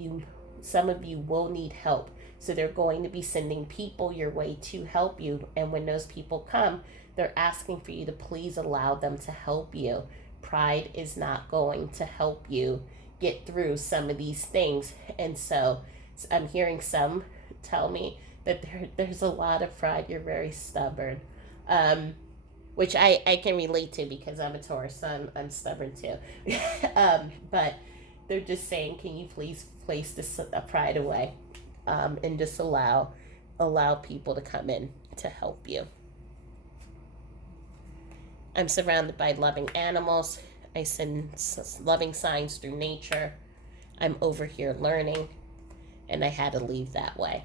some of you will need help. So they're going to be sending people your way to help you. And when those people come, they're asking for you to please allow them to help you. Pride is not going to help you get through some of these things. And so I'm hearing some tell me that there's a lot of pride. You're very stubborn. Which I can relate to because I'm a Taurus, so I'm stubborn too. But they're just saying, can you please place this pride away, and just allow people to come in to help you. I'm surrounded by loving animals. I send loving signs through nature. I'm over here learning, and I had to leave that way.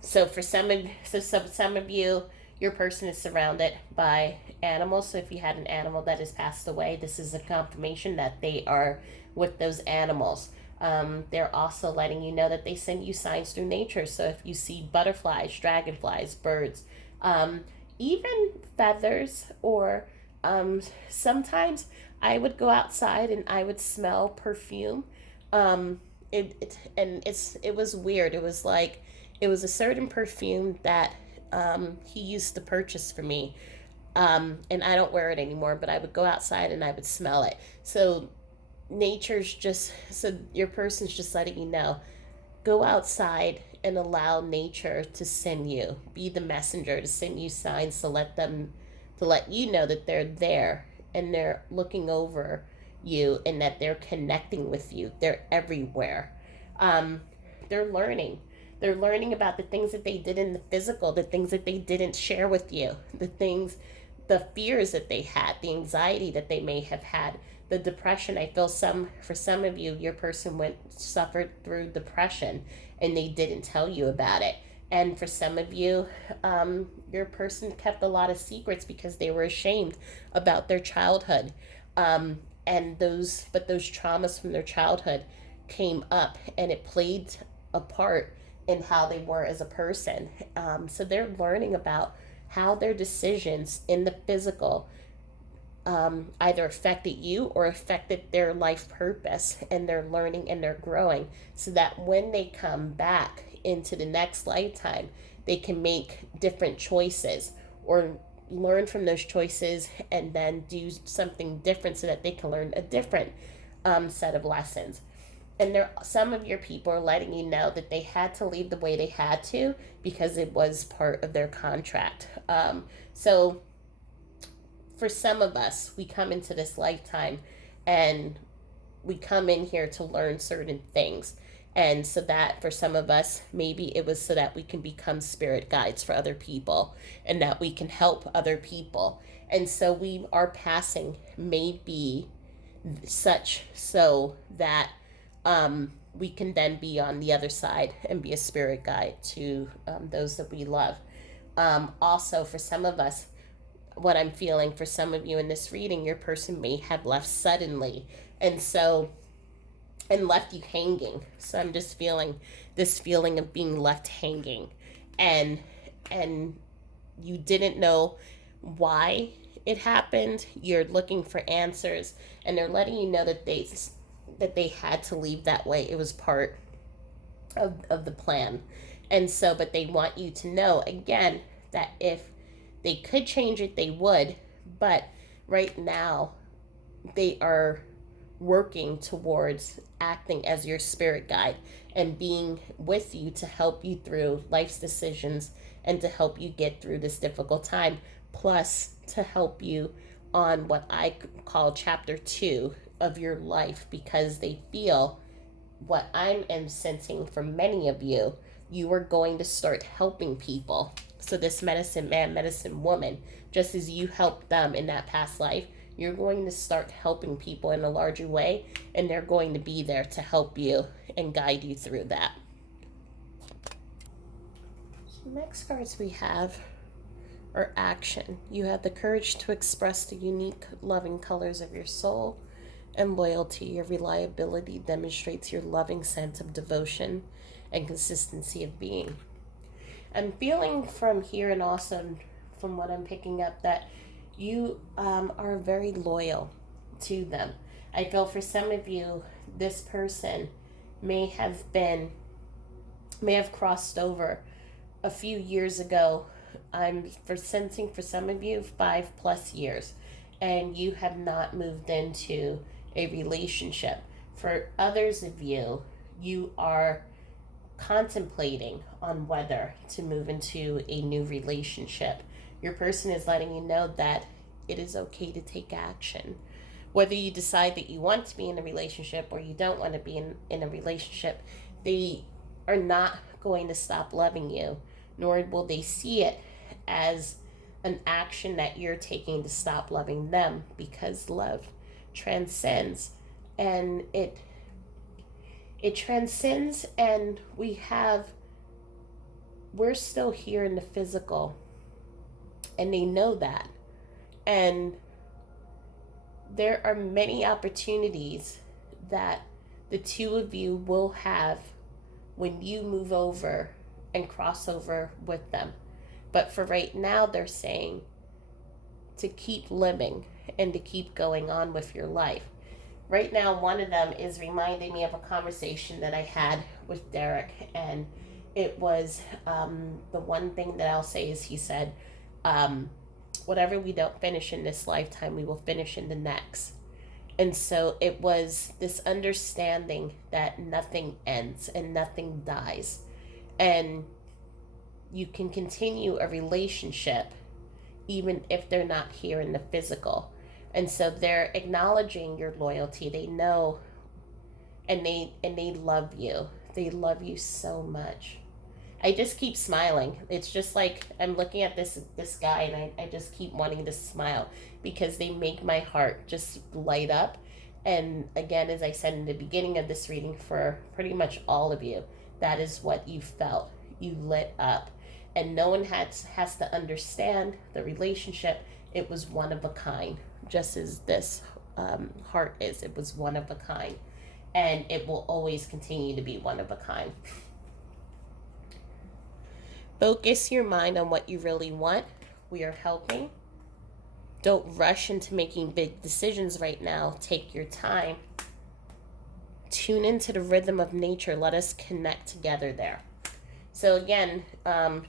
So for some of you, your person is surrounded by animals. So if you had an animal that has passed away, this is a confirmation that they are with those animals. They're also letting you know that they send you signs through nature. So if you see butterflies, dragonflies, birds, um, even feathers, or sometimes I would go outside and I would smell perfume. It was weird. It was like it was a certain perfume that he used to purchase for me. And I don't wear it anymore, but I would go outside and I would smell it. So your person's just letting you know, go outside and allow nature to send you, be the messenger to send you signs to let you know that they're there and they're looking over you and that they're connecting with you. They're everywhere. um, they're learning. They're learning about the things that they did in the physical, the things that they didn't share with you, the fears that they had, the anxiety that they may have had, the depression. I feel for some of you, your person suffered through depression and they didn't tell you about it. And for some of you, your person kept a lot of secrets because they were ashamed about their childhood. But those traumas from their childhood came up and it played a part in how they were as a person. So they're learning about how their decisions in the physical either affected you or affected their life purpose, and they're learning and they're growing so that when they come back into the next lifetime, they can make different choices or learn from those choices and then do something different so that they can learn a different set of lessons. And some of your people are letting you know that they had to leave the way they had to because it was part of their contract. So for some of us, we come into this lifetime and we come in here to learn certain things. And so that for some of us, maybe it was so that we can become spirit guides for other people and that we can help other people. And so our passing may be such so that we can then be on the other side and be a spirit guide to those that we love. Also, for some of us, what I'm feeling for some of you in this reading, your person may have left suddenly. And left you hanging. So I'm just feeling this feeling of being left hanging. And and you didn't know why it happened. You're looking for answers, and they're letting you know that they had to leave that way. It was part of the plan. And so, but they want you to know again that if they could change it, they would. But right now, they are working towards acting as your spirit guide and being with you to help you through life's decisions and to help you get through this difficult time, plus to help you on what I call chapter 2 of your life, because they feel what I'm sensing from many of you, you are going to start helping people. So this medicine man, medicine woman, just as you helped them in that past life, you're going to start helping people in a larger way, and they're going to be there to help you and guide you through that. So next cards we have are action. You have the courage to express the unique, loving colors of your soul, and loyalty. Your reliability demonstrates your loving sense of devotion and consistency of being. I'm feeling from here, and also from what I'm picking up, that you are very loyal to them. I feel for some of you, this person may have crossed over a few years ago. I'm for sensing for some of you 5+ years, and you have not moved into a relationship. For others of you, you are contemplating on whether to move into a new relationship. Your person is letting you know that it is okay to take action. Whether you decide that you want to be in a relationship or you don't want to be in a relationship, they are not going to stop loving you, nor will they see it as an action that you're taking to stop loving them, because love transcends, and it transcends, and we're still here in the physical, and they know that. And there are many opportunities that the two of you will have when you move over and cross over with them. But for right now, they're saying to keep living and to keep going on with your life. Right now, one of them is reminding me of a conversation that I had with Derek, and it was the one thing that I'll say is he said, whatever we don't finish in this lifetime, we will finish in the next. And so it was this understanding that nothing ends and nothing dies. And you can continue a relationship even if they're not here in the physical. And so they're acknowledging your loyalty. They know, and they love you. They love you so much. I just keep smiling. It's just like I'm looking at this guy, and I just keep wanting to smile because they make my heart just light up. And again, as I said in the beginning of this reading, for pretty much all of you, that is what you felt. You lit up. And no one has to understand the relationship. It was one of a kind, just as this heart is. It was one of a kind. And it will always continue to be one of a kind. Focus your mind on what you really want. We are helping. Don't rush into making big decisions right now. Take your time. Tune into the rhythm of nature. Let us connect together there. So again,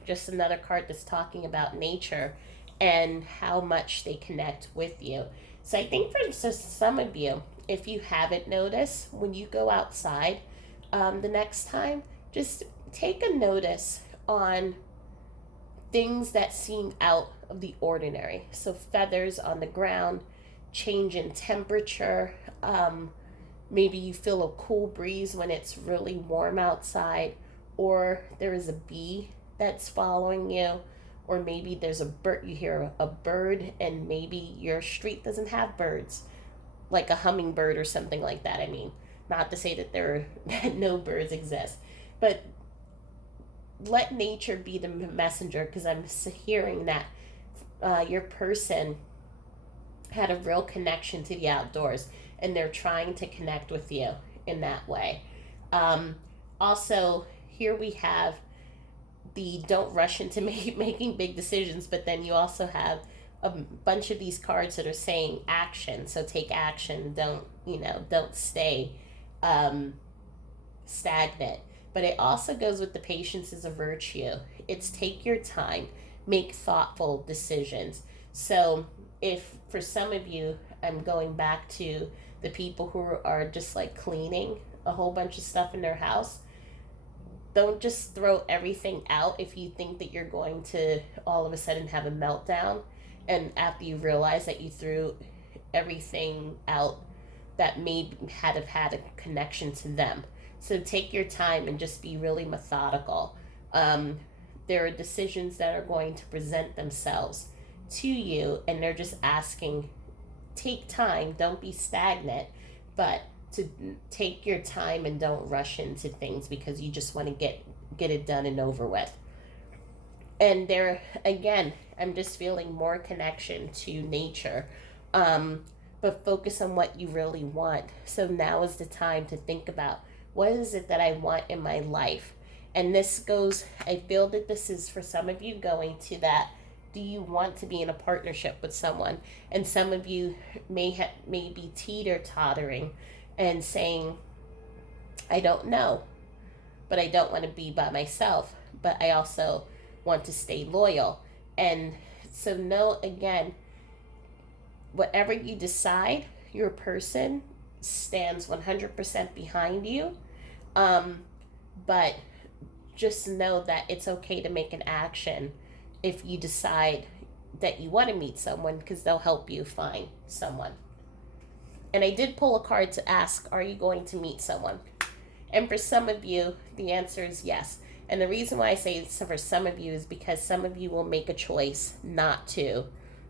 just another card that's talking about nature and how much they connect with you. So I think for some of you, if you haven't noticed, when you go outside the next time, just take a notice on things that seem out of the ordinary. So feathers on the ground, change in temperature, maybe you feel a cool breeze when it's really warm outside, or there is a bee that's following you, or maybe there's a bird, you hear a bird, and maybe your street doesn't have birds, like a hummingbird or something like that. I mean, not to say that no birds exist, but let nature be the messenger, because I'm hearing that your person had a real connection to the outdoors, and they're trying to connect with you in that way. Also, here we have the don't rush into making big decisions, but then you also have a bunch of these cards that are saying action. So take action. Don't stay stagnant. But it also goes with the patience is a virtue. It's take your time, make thoughtful decisions. So if for some of you, I'm going back to the people who are just like cleaning a whole bunch of stuff in their house, don't just throw everything out if you think that you're going to all of a sudden have a meltdown, and after you realize that you threw everything out that may have had a connection to them. So take your time and just be really methodical. There are decisions that are going to present themselves to you, and they're just asking, take time, don't be stagnant, but to take your time and don't rush into things because you just want to get it done and over with. And there again, I'm just feeling more connection to nature, but focus on what you really want. So now is the time to think about, what is it that I want in my life? And this goes, I feel that this is for some of you going to that, do you want to be in a partnership with someone? And some of you may be teeter-tottering and saying, I don't know, but I don't want to be by myself, but I also want to stay loyal. And so know, again, whatever you decide, your person stands 100% behind you. But just know that it's okay to make an action if you decide that you want to meet someone, because they'll help you find someone. And I did pull a card to ask, are you going to meet someone? And for some of you, the answer is yes. And the reason why I say so for some of you is because some of you will make a choice not to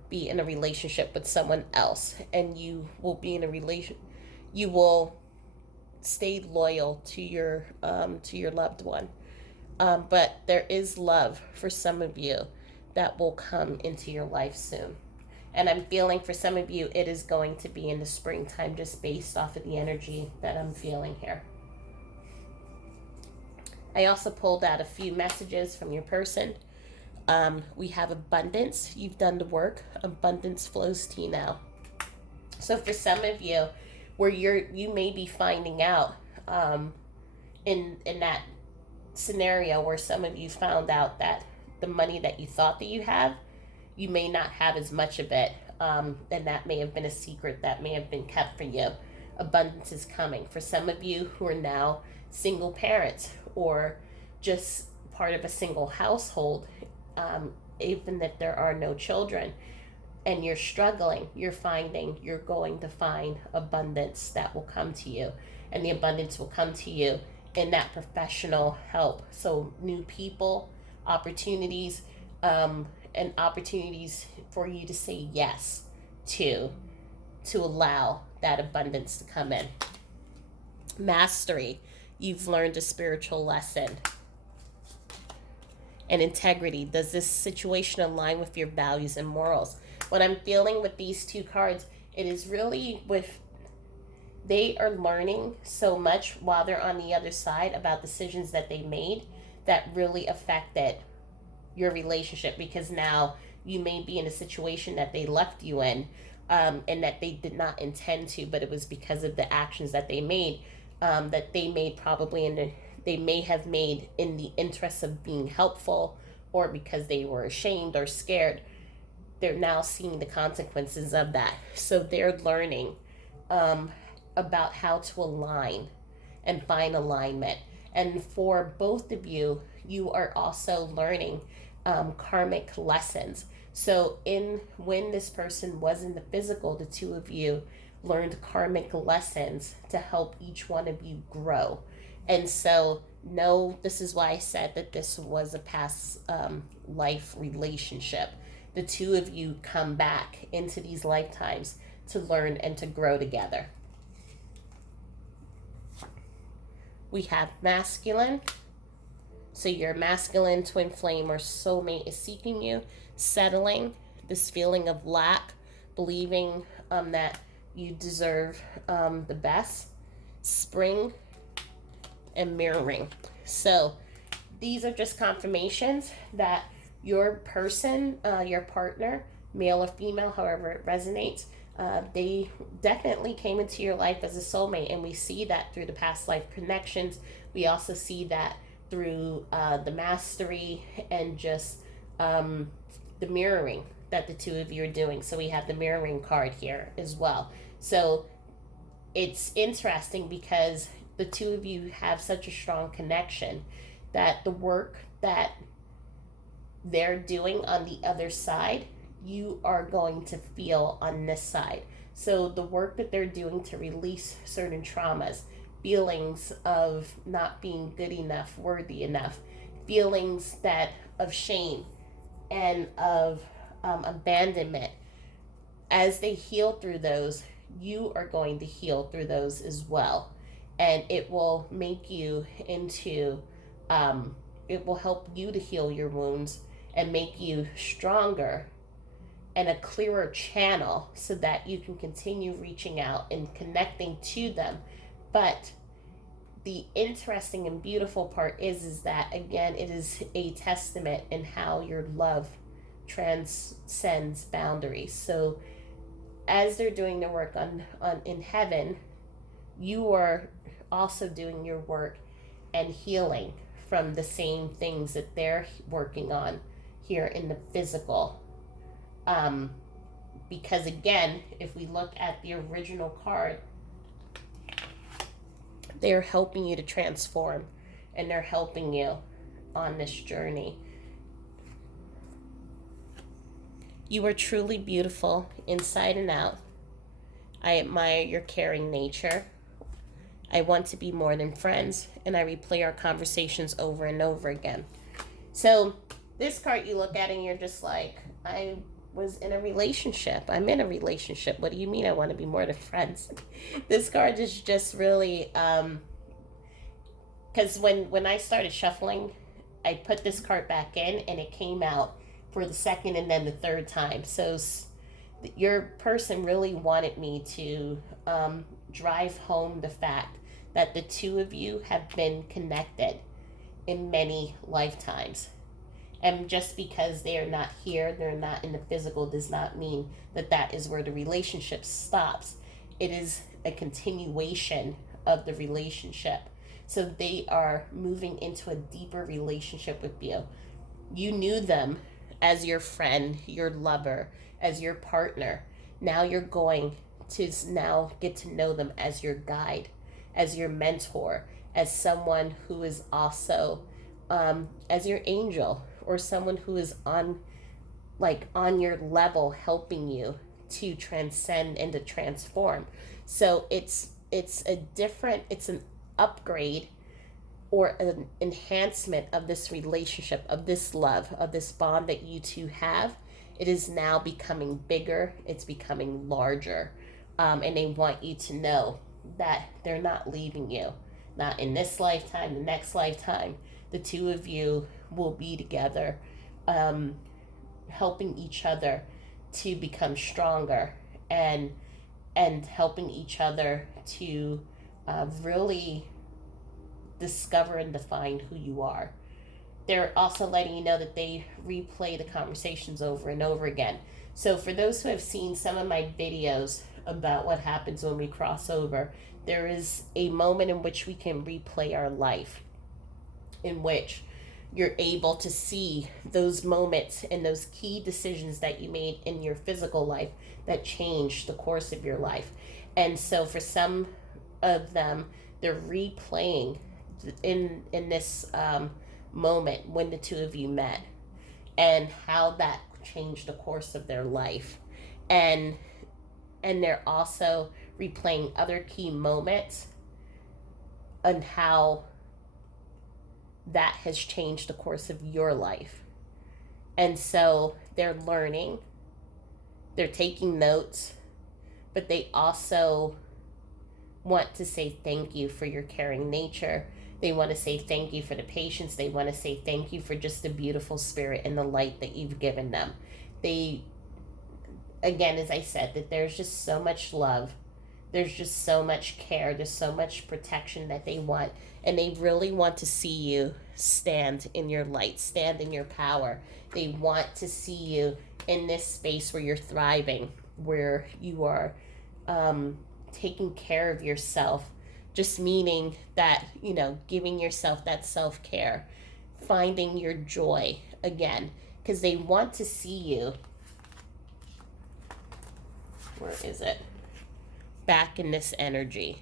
be in a relationship with someone else, and you will be in a relation. You will stay loyal to your loved one. But there is love for some of you that will come into your life soon. And I'm feeling for some of you, it is going to be in the springtime, just based off of the energy that I'm feeling here. I also pulled out a few messages from your person. We have abundance. You've done the work. Abundance flows to you now. So for some of you, where you may be finding out in that scenario where some of you found out that the money that you thought that you have, you may not have as much of it, and that may have been a secret that may have been kept for you. Abundance is coming for some of you who are now single parents or just part of a single household, even if there are no children and you're struggling, you're going to find abundance that will come to you, and the abundance will come to you in that professional help. So new people, opportunities, and opportunities for you to say yes to allow that abundance to come in. Mastery. You've learned a spiritual lesson. And integrity. Does this situation align with your values and morals? What I'm feeling with these two cards, it is really with, they are learning so much while they're on the other side about decisions that they made that really affected your relationship, because now you may be in a situation that they left you in, and that they did not intend to, but it was because of the actions that they made, that they made probably they may have made in the interest of being helpful, or because they were ashamed or scared. They're now seeing the consequences of that. So they're learning about how to align and find alignment. And for both of you, you are also learning karmic lessons. So when this person was in the physical, the two of you learned karmic lessons to help each one of you grow. And so, no, this is why I said that this was a past life relationship. The two of you come back into these lifetimes to learn and to grow together. We have masculine. So your masculine twin flame or soulmate is seeking you, settling this feeling of lack, believing that you deserve the best. Spring and mirroring. So these are just confirmations that your person, your partner, male or female, however it resonates, they definitely came into your life as a soulmate. And we see that through the past life connections. We also see that through the mastery and just the mirroring that the two of you are doing. So we have the mirroring card here as well. So it's interesting because the two of you have such a strong connection that the work that they're doing on the other side, you are going to feel on this side. So the work that they're doing to release certain traumas, feelings of not being good enough, worthy enough, feelings that of shame and of abandonment, as they heal through those, you are going to heal through those as well. And it will make you into, it will help you to heal your wounds and make you stronger and a clearer channel so that you can continue reaching out and connecting to them. But the interesting and beautiful part is that, again, it is a testament in how your love transcends boundaries. So as they're doing their work on in heaven, you are also doing your work and healing from the same things that they're working on here in the physical. Because again, if we look at the original card, they're helping you to transform and they're helping you on this journey. You are truly beautiful inside and out. I admire your caring nature. I want to be more than friends, and I replay our conversations over and over again. So this card, you look at it and you're just like, I was in a relationship. I'm in a relationship. What do you mean I want to be more than friends? This card is just really, because when I started shuffling, I put this card back in and it came out for the second and then the third time. So your person really wanted me to drive home the fact that the two of you have been connected in many lifetimes. And just because they are not here, they're not in the physical, does not mean that that is where the relationship stops. It is a continuation of the relationship. So they are moving into a deeper relationship with you. You knew them as your friend, your lover, as your partner. Now you're going to now get to know them as your guide, as your mentor, as someone who is also as your angel, or someone who is on your level, helping you to transcend and to transform. So it's an upgrade or an enhancement of this relationship, of this love, of this bond that you two have. It is now becoming bigger, it's becoming larger. And they want you to know that they're not leaving you, not in this lifetime, the next lifetime. The two of you will be together, helping each other to become stronger, and helping each other to really discover and define who you are. They're also letting you know that they replay the conversations over and over again. So for those who have seen some of my videos about what happens when we cross over, there is a moment in which we can replay our life, in which you're able to see those moments and those key decisions that you made in your physical life that changed the course of your life. And so for some of them, they're replaying in this moment when the two of you met, and how that changed the course of their life. And they're also replaying other key moments and how that has changed the course of your life. And so they're learning, they're taking notes, but they also want to say thank you for your caring nature. They want to say thank you for the patience. They want to say thank you for just the beautiful spirit and the light that you've given them. They, again, as I said, that there's just so much love. There's just so much care. There's so much protection that they want. And they really want to see you stand in your light, stand in your power. They want to see you in this space where you're thriving, where you are taking care of yourself. Just meaning that, giving yourself that self-care, finding your joy again, because they want to see you. Where is it? Back in this energy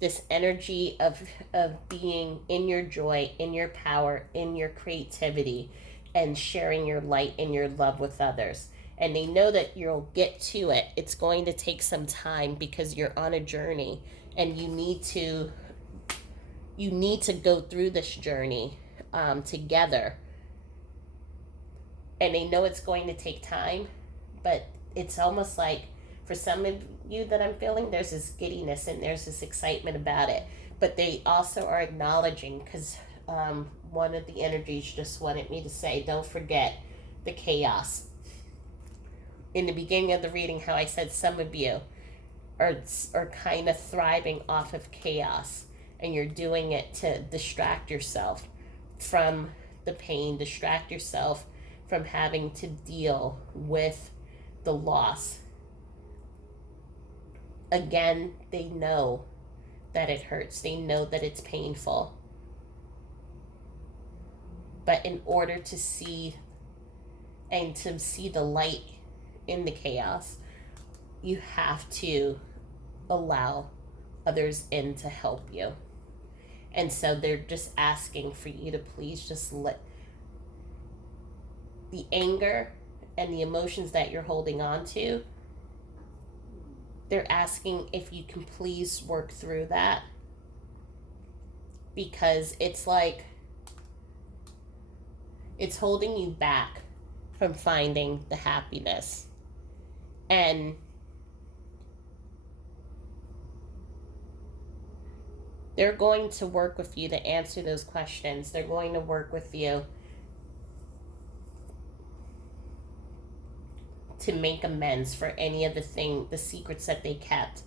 of being in your joy, in your power, in your creativity, and sharing your light and your love with others. And they know that you'll get to it. It's going to take some time because you're on a journey, and you need to go through this journey together. And they know it's going to take time, but it's almost like, for some of you that I'm feeling, there's this giddiness and there's this excitement about it. But they also are acknowledging, because one of the energies just wanted me to say, don't forget the chaos. In the beginning of the reading, how I said some of you are kind of thriving off of chaos, and you're doing it to distract yourself from the pain, distract yourself from having to deal with the loss. Again, they know that it hurts. They know that it's painful. But in order to see the light in the chaos, you have to allow others in to help you. And so they're just asking for you to please just let the anger and the emotions that you're holding on to, they're asking if you can please work through that because it's like it's holding you back from finding the happiness. And they're going to work with you to answer those questions. They're going to work with you to make amends for any of the secrets that they kept.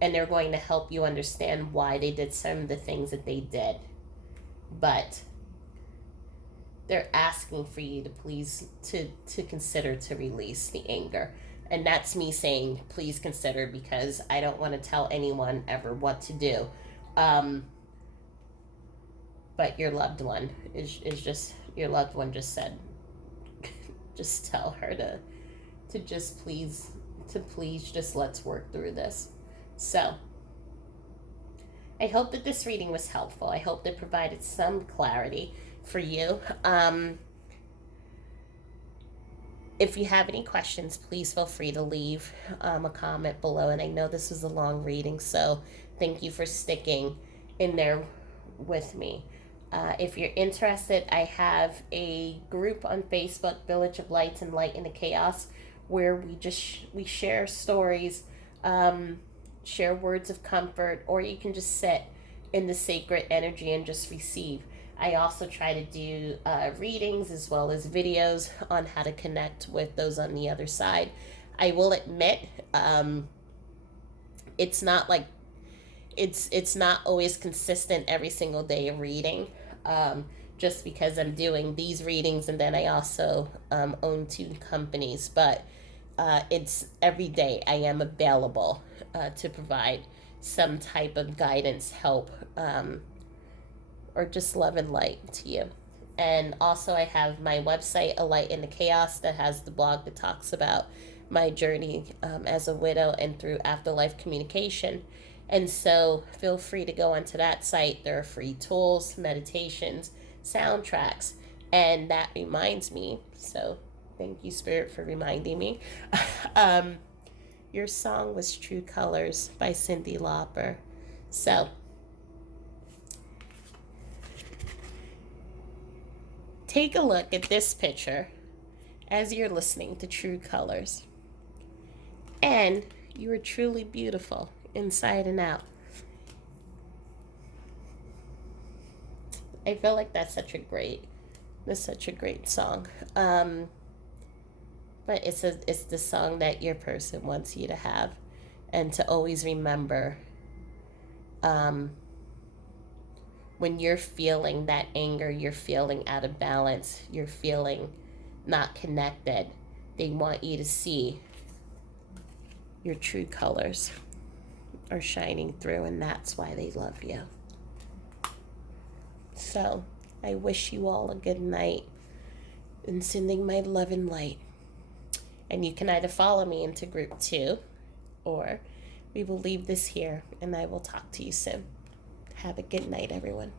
And they're going to help you understand why they did some of the things that they did. But they're asking for you to please to consider to release the anger. And that's me saying please consider, because I don't want to tell anyone ever what to do. But your loved one is just, your loved one just said, just tell her to just please, just let's work through this. So I hope that this reading was helpful. I hope that provided some clarity for you. If you have any questions, please feel free to leave a comment below. And I know this was a long reading, so thank you for sticking in there with me. If you're interested, I have a group on Facebook, Village of Lights and Light in the Chaos, where we share stories, share words of comfort, or you can just sit in the sacred energy and just receive. I also try to do readings as well as videos on how to connect with those on the other side. I will admit, it's not like it's not always consistent every single day of reading, just because I'm doing these readings, and then I also own two companies. But it's every day I am available to provide some type of guidance, help, or just love and light to you. And also, I have my website, A Light in the Chaos, that has the blog that talks about my journey as a widow and through afterlife communication. And so feel free to go onto that site. There are free tools, meditations, soundtracks. And that reminds me, so thank you, Spirit, for reminding me. Your song was True Colors by Cyndi Lauper. So take a look at this picture as you're listening to True Colors. And you are truly beautiful inside and out. I feel like that's such a great song. But it's the song that your person wants you to have, and to always remember, when you're feeling that anger, you're feeling out of balance, you're feeling not connected, they want you to see your true colors are shining through, and that's why they love you. So I wish you all a good night, and sending my love and light. And you can either follow me into group 2, or we will leave this here, and I will talk to you soon. Have a good night, everyone.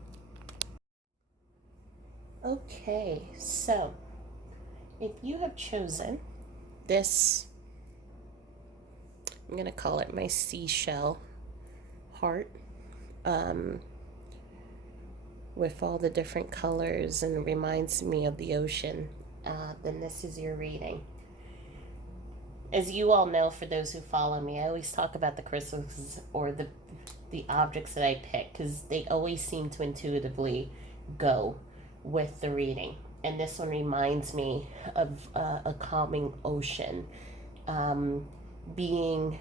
Okay, so if you have chosen this, I'm going to call it my seashell heart, with all the different colors, and it reminds me of the ocean, then this is your reading. As you all know, for those who follow me, I always talk about the crystals or the objects that I pick, because they always seem to intuitively go with the reading. And this one reminds me of a calming ocean, being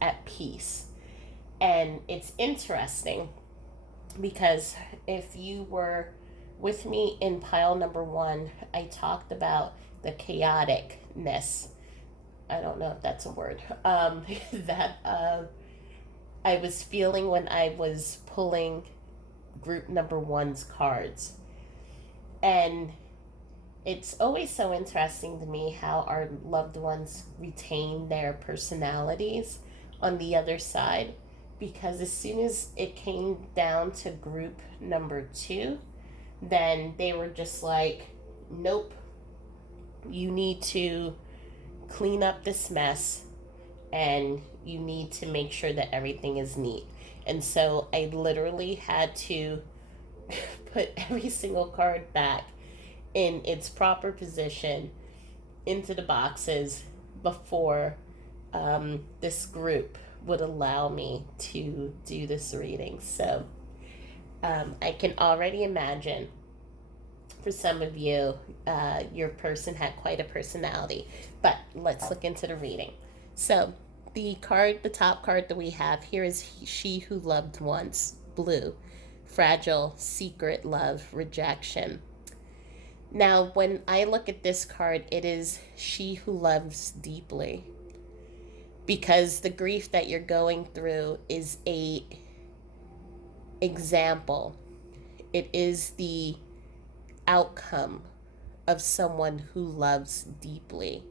at peace. And it's interesting because if you were with me in pile number 1, I talked about the chaoticness. I don't know if that's a word. That I was feeling when I was pulling group number 1's cards. And it's always so interesting to me how our loved ones retain their personalities on the other side. Because as soon as it came down to group number 2, then they were just like, nope, you need to clean up this mess, and you need to make sure that everything is neat. And so I literally had to put every single card back in its proper position into the boxes before this group would allow me to do this reading. So I can already imagine for some of you, your person had quite a personality. But let's look into the reading. So the top card that we have here is She Who Loved Once, blue, fragile, secret love, rejection. Now, when I look at this card, it is she who loves deeply, because the grief that you're going through is a example. It is the outcome of someone who loves deeply.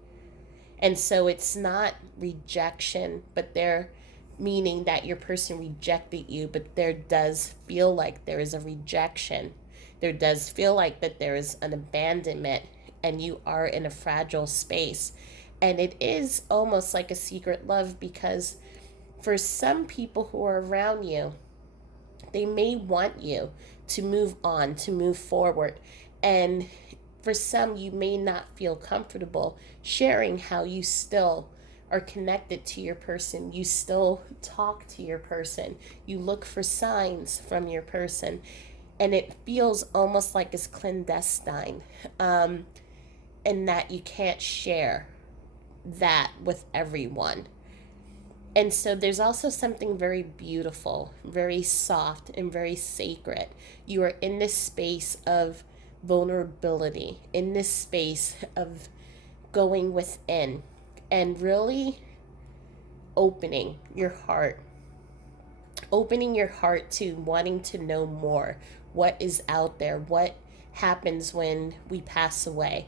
And so it's not rejection, but they're meaning that your person rejected you, but there does feel like there is a rejection. There does feel like that there is an abandonment and you are in a fragile space. And it is almost like a secret love, because for some people who are around you, they may want you to move on, to move forward. And for some, you may not feel comfortable sharing how you still are connected to your person. You still talk to your person. You look for signs from your person. And it feels almost like it's clandestine, and that you can't share that with everyone. And so there's also something very beautiful, very soft, and very sacred. You are in this space of vulnerability, in this space of going within and really opening your heart to wanting to know more. What is out there? What happens when we pass away?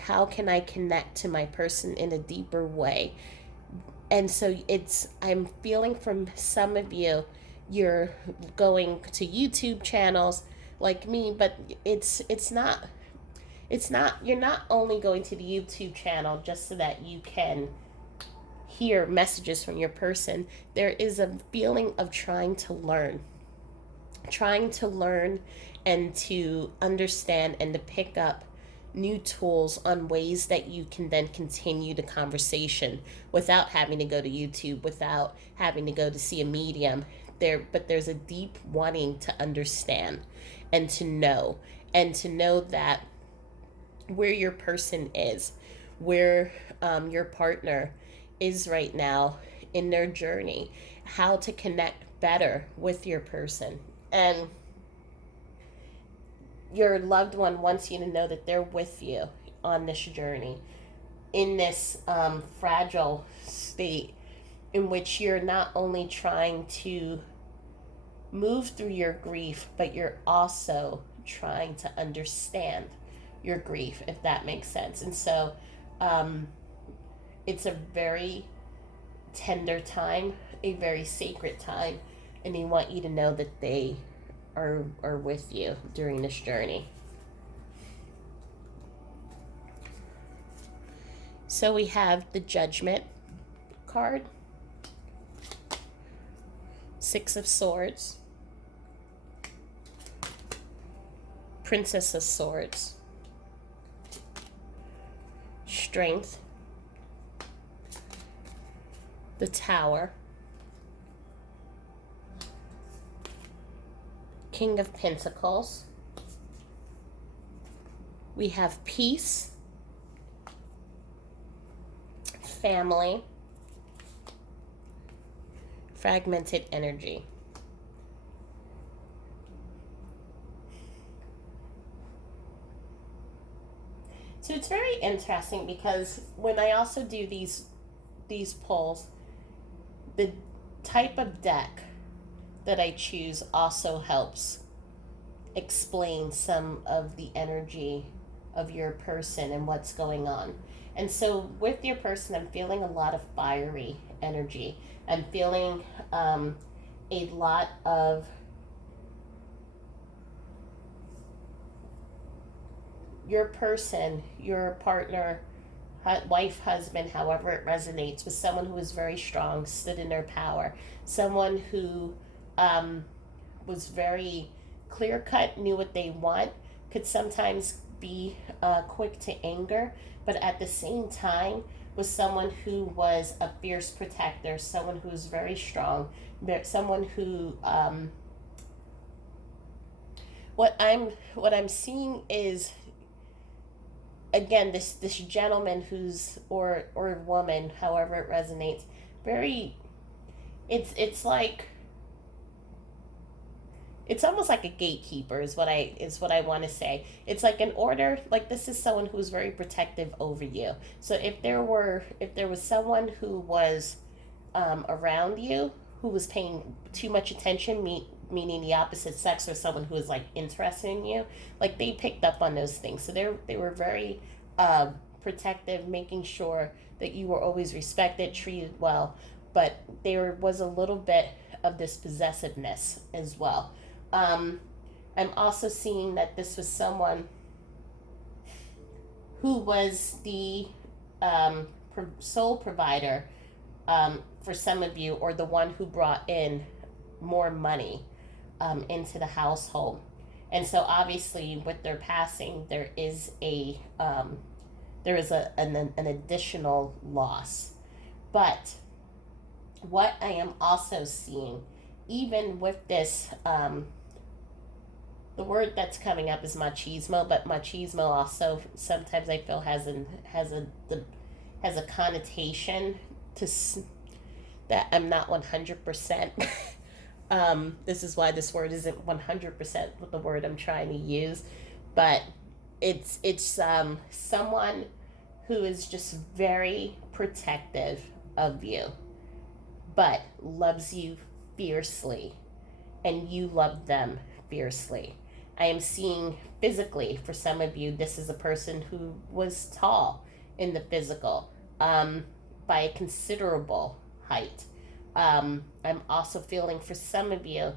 How can I connect to my person in a deeper way? And so I'm feeling from some of you, you're going to YouTube channels like me, but it's not you're not only going to the YouTube channel just so that you can hear messages from your person. There is a feeling of trying to learn and to understand and to pick up new tools on ways that you can then continue the conversation without having to go to YouTube, without having to go to see a medium. But there's a deep wanting to understand and to know that where your person is, where your partner is right now in their journey, how to connect better with your person. And your loved one wants you to know that they're with you on this journey, in this fragile state in which you're not only trying to move through your grief, but you're also trying to understand your grief, if that makes sense. And so it's a very tender time, a very sacred time, and they want you to know that they are with you during this journey. So we have the Judgment card, Six of Swords, Princess of Swords, Strength, the Tower, King of Pentacles. We have Peace, Family, Fragmented Energy. So it's very interesting because when I also do these polls, the type of deck that I choose also helps explain some of the energy of your person and what's going on. And so with your person, I'm feeling a lot of fiery energy. I'm feeling a lot of your person, your partner, wife, husband, however it resonates, with someone who is very strong, stood in their power, someone who um, was very clear cut, knew what they want, could sometimes be quick to anger, but at the same time was someone who was a fierce protector, someone who was very strong, someone who what I'm seeing is, again, this gentleman who's, or woman, however it resonates, very, it's like, it's almost like a gatekeeper is what I want to say. It's like an order, like this is someone who's very protective over you. So if there was someone who was around you who was paying too much attention, meaning the opposite sex, or someone who was like interested in you, like they picked up on those things. So they were very uh, protective, making sure that you were always respected, treated well. But there was a little bit of this possessiveness as well. Um, I'm also seeing that this was someone who was the sole provider for some of you, or the one who brought in more money into the household. And so, obviously, with their passing, there is an additional loss. But what I am also seeing, even with this, the word that's coming up is machismo, but machismo also sometimes I feel has a connotation to that I'm not 100%. This is why this word isn't 100% the word I'm trying to use, but it's someone who is just very protective of you, but loves you fiercely, and you love them fiercely. I am seeing physically, for some of you, this is a person who was tall in the physical, by a considerable height. I'm also feeling, for some of you,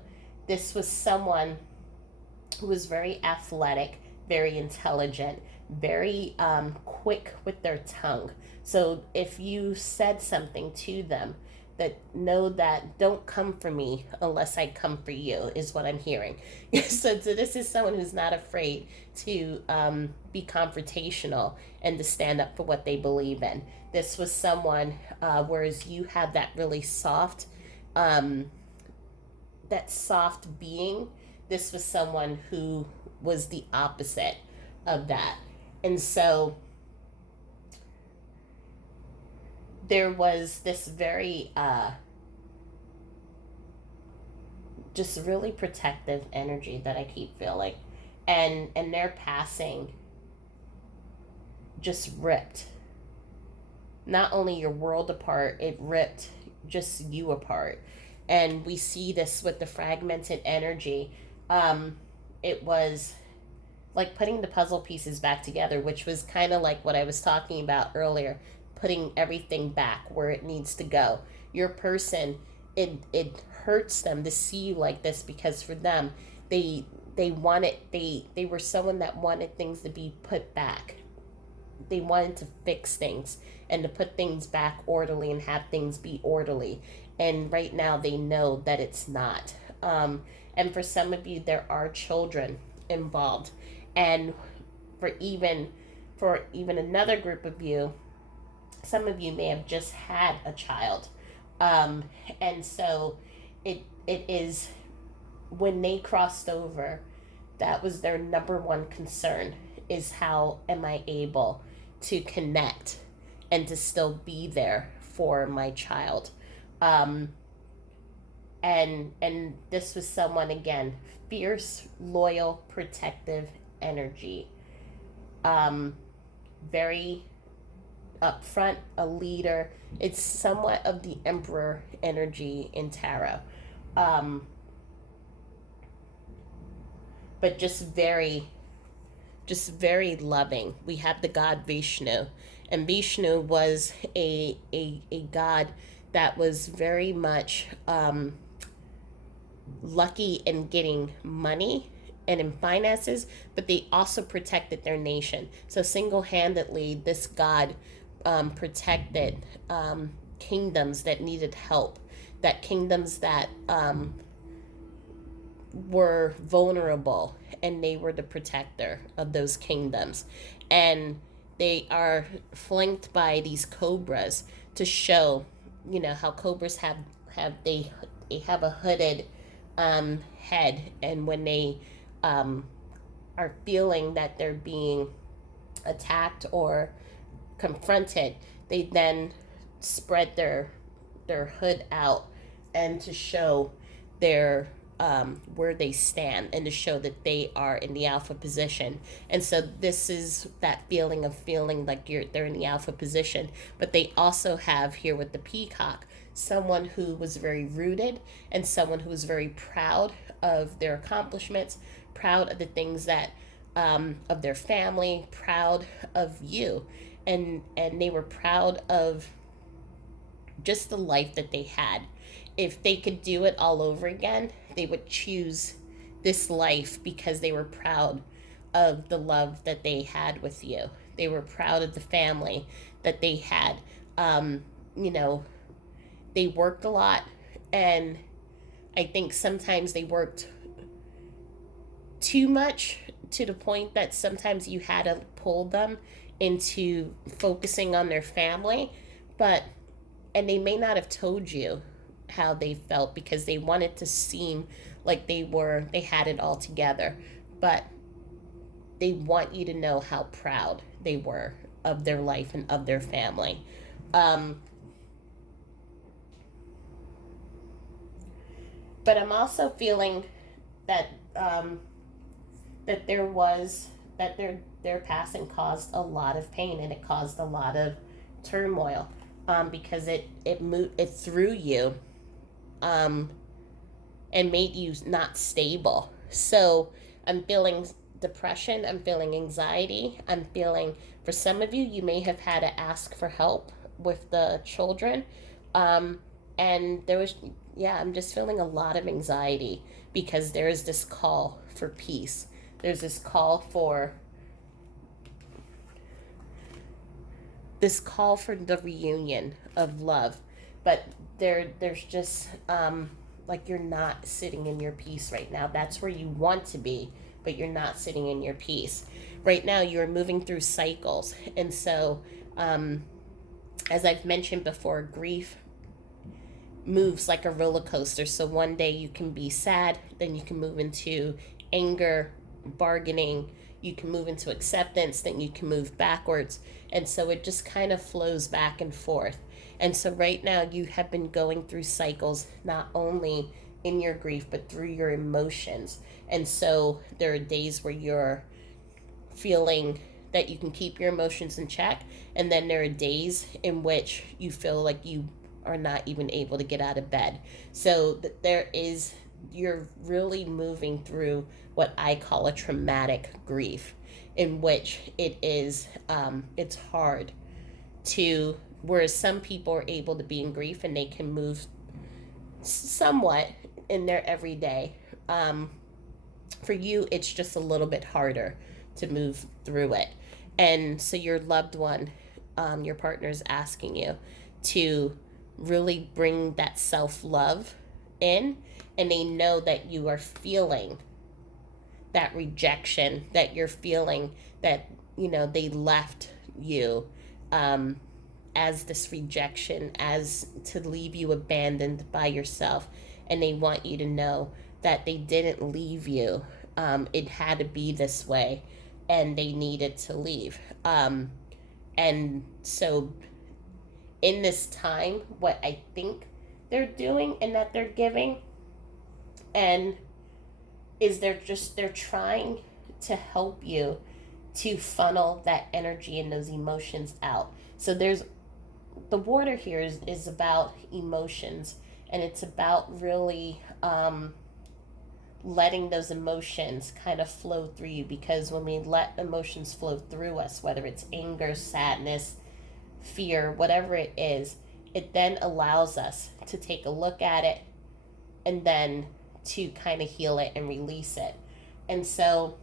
this was someone who was very athletic, very intelligent, very quick with their tongue. So if you said something to them, that know that don't come for me unless I come for you, is what I'm hearing. So this is someone who's not afraid to be confrontational and to stand up for what they believe in. This was someone, whereas you had um, that soft being, this was someone who was the opposite of that. And so there was this very just really protective energy that I keep feeling, and their passing just ripped not only your world apart, it ripped just you apart. And we see this with the fragmented energy. um it was like putting the puzzle pieces back together, which was kind of like what I was talking about earlier, putting everything back where it needs to go. Your person, it hurts them to see you like this, because for them, they were someone that wanted things to be put back. They wanted to fix things and to put things back orderly and have things be orderly. And right now they know that it's not. And for some of you, there are children involved. And for even another group of you, some of you may have just had a child. And so it is, when they crossed over, that was their number one concern, is how am I able to connect and to still be there for my child. um, and this was someone, again, fierce, loyal, protective energy, um, very upfront, a leader. It's somewhat of the emperor energy in tarot. um, but just very loving. We have the god Vishnu, and Vishnu was a god that was very much lucky in getting money and in finances, but they also protected their nation. So single handedly, this god protected kingdoms that needed help, that kingdoms that were vulnerable, and they were the protector of those kingdoms. And they are flanked by these cobras to show, how cobras they have a hooded head, and when they um, are feeling that they're being attacked or confronted, they then spread their hood out, and to show their where they stand, and to show that they are in the alpha position. And so this is that feeling of feeling like they're in the alpha position. But they also have here with the peacock someone who was very rooted, and someone who was very proud of their accomplishments, proud of the things that of their family, proud of you, and they were proud of just the life that they had. If they could do it all over again, they would choose this life because they were proud of the love that they had with you. They were proud of the family that they had. You know, they worked a lot, and I think sometimes they worked too much to the point that sometimes you had to pull them into focusing on their family. But and they may not have told you how they felt because they wanted to seem like they had it all together. But they want you to know how proud they were of their life and of their family. um, but I'm also feeling that that there was that their passing caused a lot of pain, and it caused a lot of turmoil, because it threw you, um, and made you not stable. So I'm feeling depression, I'm feeling anxiety, I'm feeling, for some of you, you may have had to ask for help with the children. Um, and there was, yeah, I'm just feeling a lot of anxiety because there is this call for peace. There's this call for the reunion of love, but there's just like you're not sitting in your peace right now. That's where you want to be, but you're not sitting in your peace right now. You're moving through cycles, and so as I've mentioned before, grief moves like a roller coaster. So one day you can be sad, then you can move into anger, bargaining, you can move into acceptance, then you can move backwards. And so it just kind of flows back and forth. And so right now you have been going through cycles, not only in your grief, but through your emotions. And so there are days where you're feeling that you can keep your emotions in check, and then there are days in which you feel like you are not even able to get out of bed. So you're really moving through what I call a traumatic grief, in which it's hard to, whereas some people are able to be in grief and they can move somewhat in their everyday. For you, it's just a little bit harder to move through it. And so your loved one, your partner, is asking you to really bring that self love in, and they know that you are feeling that rejection, that you're feeling that, they left you, um, as this rejection, as to leave you abandoned by yourself. And they want you to know that they didn't leave you. It had to be this way, and they needed to leave. And so, in this time, what I think they're doing and that they're giving, and is they're trying to help you to funnel that energy and those emotions out. So there's the water here is about emotions, and it's about really letting those emotions kind of flow through you, because when we let emotions flow through us, whether it's anger, sadness, fear, whatever it is, it then allows us to take a look at it, and then to kind of heal it and release it. And so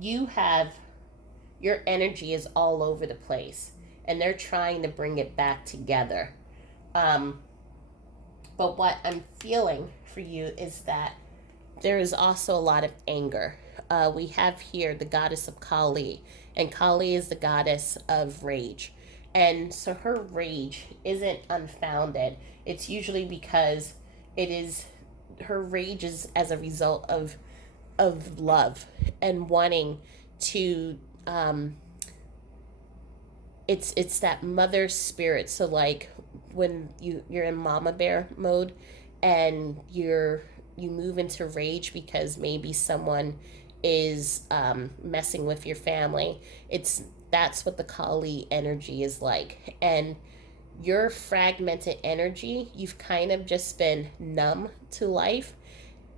your energy is all over the place, and they're trying to bring it back together. Um, but what I'm feeling for you is that there is also a lot of anger. We have here the goddess of Kali, and Kali is the goddess of rage. And so her rage isn't unfounded. It's usually because it is her rage is as a result of love and wanting to it's that mother spirit. So like when you're in mama bear mode and you move into rage because maybe someone is messing with your family. It's That's what the Kali energy is like. And your fragmented energy, you've kind of just been numb to life,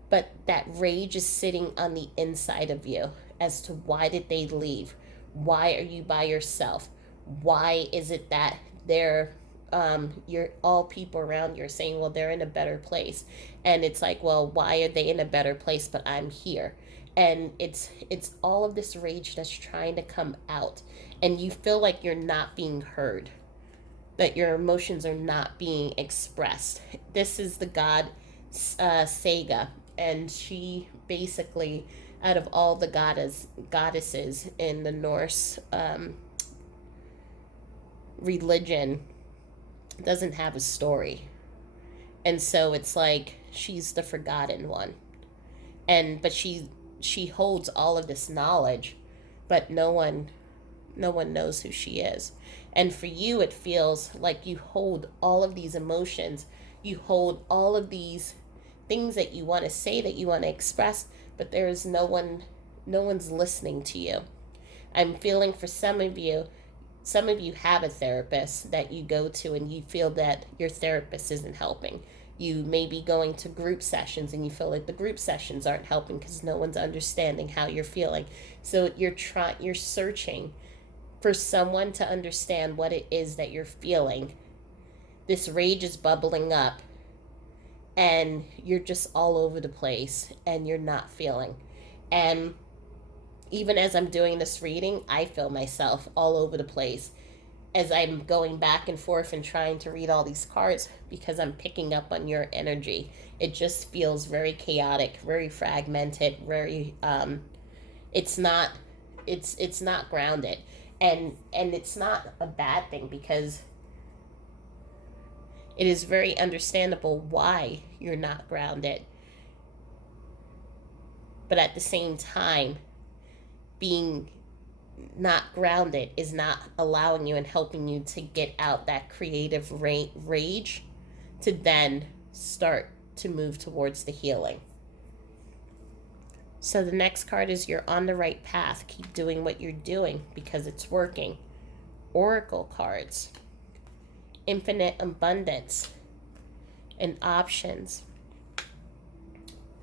but that rage is sitting on the inside of you as to why did they leave? Why are you by yourself? Why is it that they're you're all people around you are saying, well, they're in a better place, and it's like, well, why are they in a better place but I'm here? And it's all of this rage that's trying to come out, and you feel like you're not being heard, that your emotions are not being expressed. This is the god Sega, and she basically, out of all the goddesses in the Norse religion, doesn't have a story, and so it's like she's the forgotten one. And but she holds all of this knowledge, but no one knows who she is. And for you, it feels like you hold all of these emotions, you hold all of these things that you want to say, that you want to express, but there is no one's listening to you. I'm feeling for some of you have a therapist that you go to and you feel that your therapist isn't helping. You may be going to group sessions and you feel like the group sessions aren't helping because no one's understanding how you're feeling. So you're searching for someone to understand what it is that you're feeling. This rage is bubbling up and you're just all over the place and you're not feeling. And even as I'm doing this reading, I feel myself all over the place as I'm going back and forth and trying to read all these cards because I'm picking up on your energy. It just feels very chaotic, very fragmented, very it's not it's not grounded. And it's not a bad thing because it is very understandable why you're not grounded. But at the same time, being not grounded is not allowing you and helping you to get out that creative rage to then start to move towards the healing. So the next card is you're on the right path. Keep doing what you're doing because it's working. Oracle cards. Infinite abundance and options.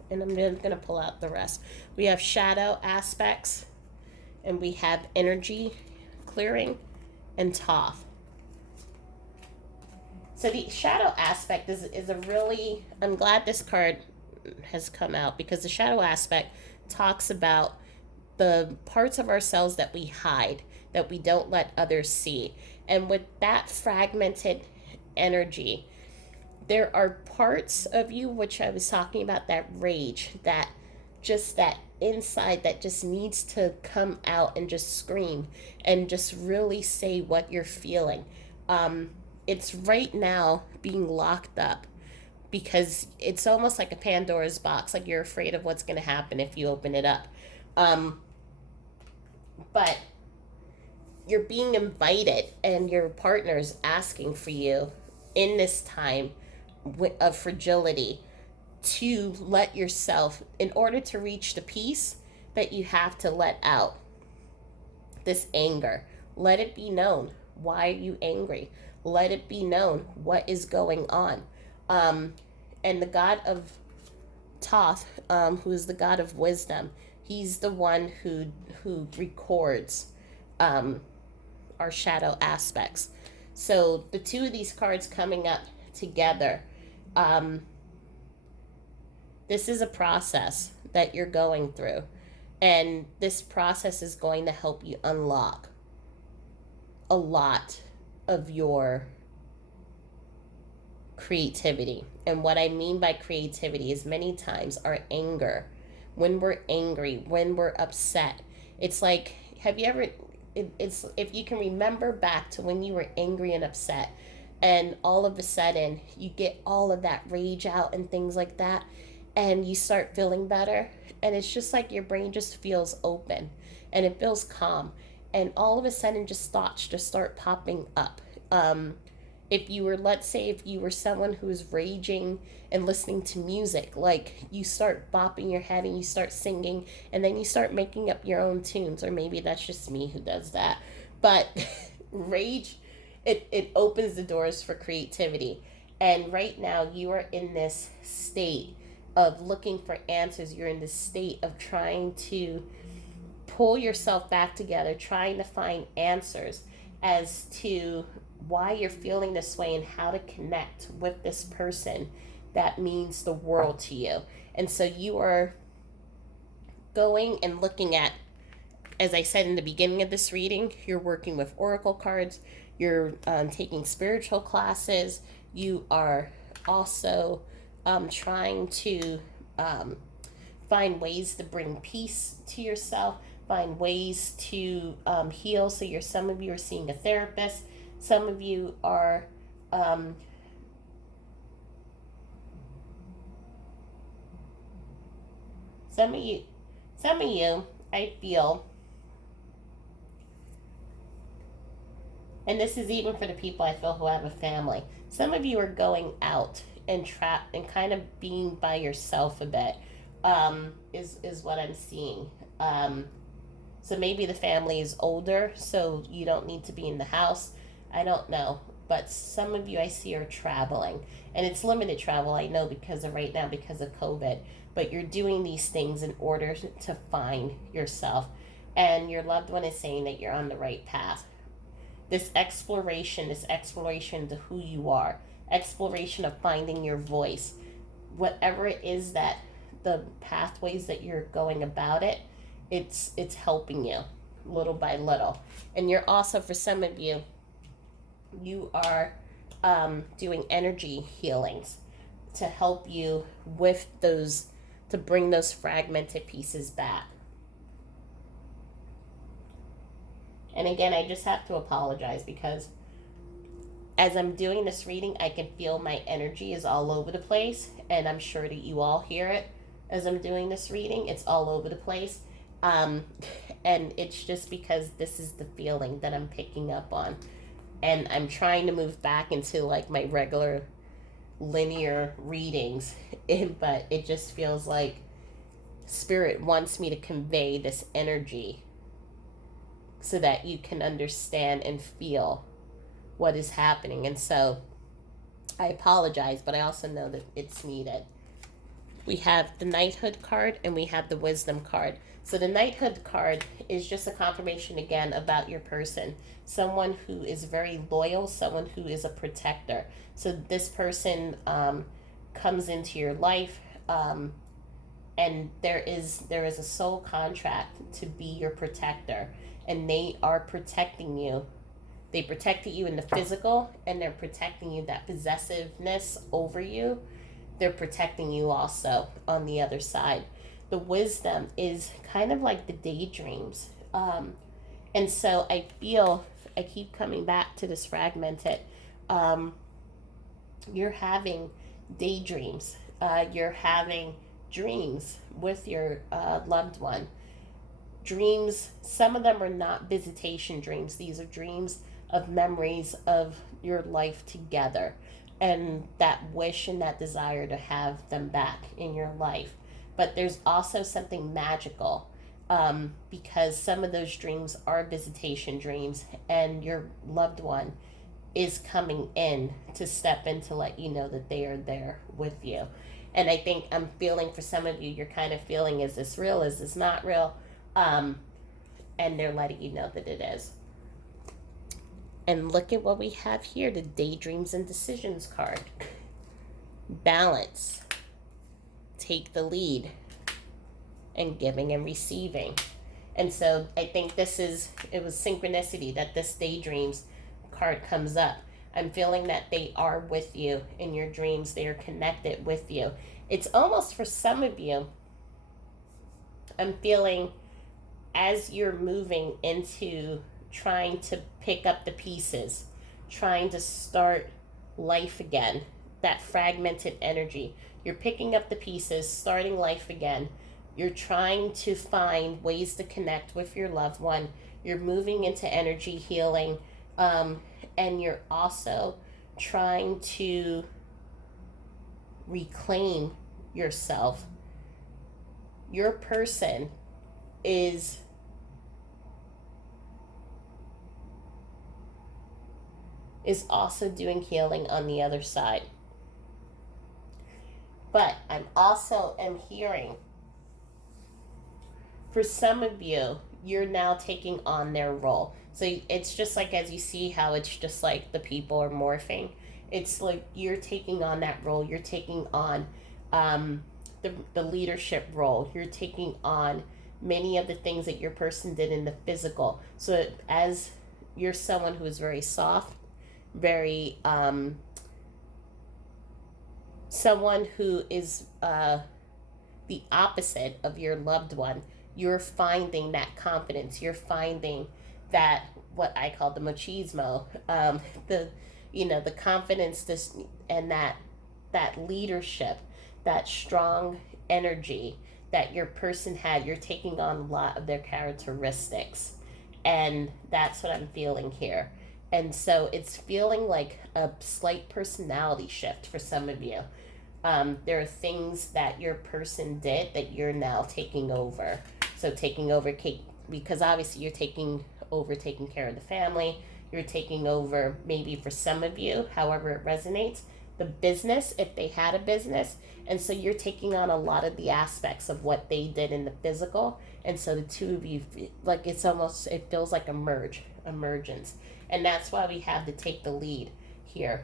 And I'm just going to pull out the rest. We have shadow aspects, and we have energy clearing and Thoth. So the shadow aspect is a really, I'm glad this card has come out because the shadow aspect talks about the parts of ourselves that we hide, that we don't let others see. And with that fragmented energy, there are parts of you, which I was talking about, that rage, that just that inside that just needs to come out and just scream and just really say what you're feeling. It's right now being locked up because it's almost like a Pandora's box, like you're afraid of what's going to happen if you open it up. But you're being invited and your partner's asking for you in this time of fragility to let yourself, in order to reach the peace, that you have to let out this anger. Let it be known. Why are you angry? Let it be known what is going on. And the god of Thoth, who is the god of wisdom, he's the one who records our shadow aspects. So the two of these cards coming up together, this is a process that you're going through, and this process is going to help you unlock a lot of your creativity. And what I mean by creativity is many times our anger. When we're angry, when we're upset, it's like, have you ever, it's if you can remember back to when you were angry and upset, and all of a sudden you get all of that rage out and things like that, and you start feeling better, and it's just like your brain just feels open and it feels calm, and all of a sudden just thoughts just start popping up. If you were, let's say, if you were someone who was raging and listening to music, like you start bopping your head and you start singing, and then you start making up your own tunes, or maybe that's just me who does that. But rage, it opens the doors for creativity. And right now, you are in this state of looking for answers. You're in this state of trying to pull yourself back together, trying to find answers as to why you're feeling this way and how to connect with this person that means the world to you. And so you are going and looking at, as I said in the beginning of this reading, you're working with oracle cards, you're taking spiritual classes, you are also trying to find ways to bring peace to yourself, find ways to heal. So some of you are seeing a therapist, some of you are some of you I feel, and this is even for the people I feel who have a family, some of you are going out and trapped and kind of being by yourself a bit, is what I'm seeing. So maybe the family is older, so you don't need to be in the house. I don't know. But some of you I see are traveling. And it's limited travel, I know, because of right now, because of COVID. But you're doing these things in order to find yourself. And your loved one is saying that you're on the right path. This exploration to who you are, exploration of finding your voice, whatever it is that the pathways that you're going about it, it's helping you little by little. And you're also, for some of you, you are doing energy healings to help you with those, to bring those fragmented pieces back. And again, I just have to apologize because as I'm doing this reading, I can feel my energy is all over the place, and I'm sure that you all hear it as I'm doing this reading. It's all over the place. And it's just because this is the feeling that I'm picking up on. And I'm trying to move back into like my regular linear readings, but it just feels like Spirit wants me to convey this energy so that you can understand and feel what is happening. And so I apologize, but I also know that it's needed. We have the Knighthood card and we have the Wisdom card. So the Knighthood card is just a confirmation again about your person. Someone who is very loyal, someone who is a protector. So this person comes into your life, and there is a soul contract to be your protector, and they are protecting you. They protected you in the physical, and they're protecting you, that possessiveness over you. They're protecting you also on the other side. The Wisdom is kind of like the daydreams. And so I feel, I keep coming back to this fragmented. You're having daydreams. You're having dreams with your loved one. Dreams, some of them are not visitation dreams. These are dreams of memories of your life together, and that wish and that desire to have them back in your life. But there's also something magical, because some of those dreams are visitation dreams, and your loved one is coming in to step in to let you know that they are there with you. And I think I'm feeling, for some of you, you're kind of feeling, is this real? Is this not real? And they're letting you know that it is. And look at what we have here, the Daydreams and Decisions card. Balance. Take the lead. And giving and receiving. And so I think it was synchronicity that this Daydreams card comes up. I'm feeling that they are with you in your dreams. They are connected with you. It's almost for some of you, I'm feeling as you're moving into trying to pick up the pieces, trying to start life again, that fragmented energy. You're picking up the pieces, starting life again. You're trying to find ways to connect with your loved one. You're moving into energy healing. Um, and you're also trying to reclaim yourself. Your person is also doing healing on the other side. But I'm also am hearing for some of you, you're now taking on their role. So it's just like as you see how it's just like the people are morphing. It's like you're taking on that role. You're taking on the leadership role. You're taking on many of the things that your person did in the physical. So as you're someone who is very soft, very someone who is the opposite of your loved one, you're finding that confidence. You're finding that what I call the machismo, the the confidence, this and that leadership, that strong energy that your person had. You're taking on a lot of their characteristics, and that's what I'm feeling here. And so it's feeling like a slight personality shift for some of you. There are things that your person did that you're now taking over. So taking over because obviously you're taking over taking care of the family. You're taking over maybe for some of you, however it resonates, the business if they had a business. And so you're taking on a lot of the aspects of what they did in the physical. And so the two of you, like it feels like emergence. And that's why we have to take the lead here,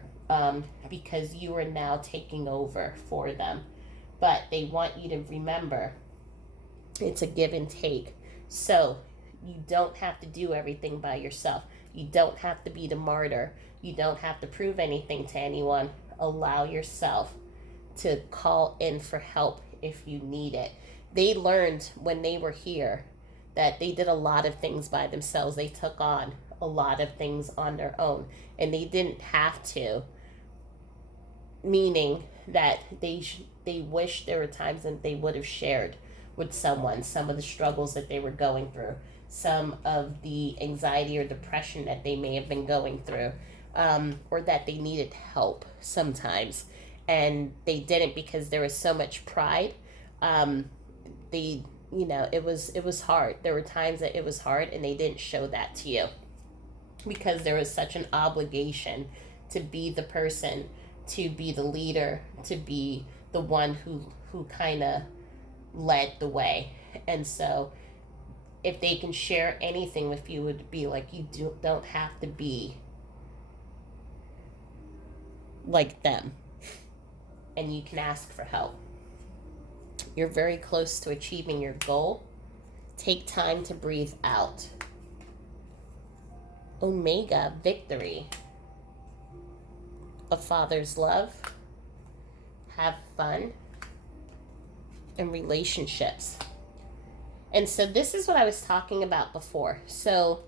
because you are now taking over for them. But they want you to remember it's a give and take. So you don't have to do everything by yourself. You don't have to be the martyr. You don't have to prove anything to anyone. Allow yourself to call in for help if you need it. They learned when they were here that they did a lot of things by themselves. They took on a lot of things on their own, and they didn't have to, meaning that they wish there were times that they would have shared with someone some of the struggles that they were going through, some of the anxiety or depression that they may have been going through, or that they needed help sometimes, and they didn't because there was so much pride. They it was hard. There were times that it was hard, and they didn't show that to you because there was such an obligation to be the person, to be the leader, to be the one who kind of led the way. And so if they can share anything with you, it would be like don't have to be like them, and you can ask for help. You're very close to achieving your goal. Take time to breathe out. Omega, victory. A father's love. Have fun. And relationships. And so this is what I was talking about before. So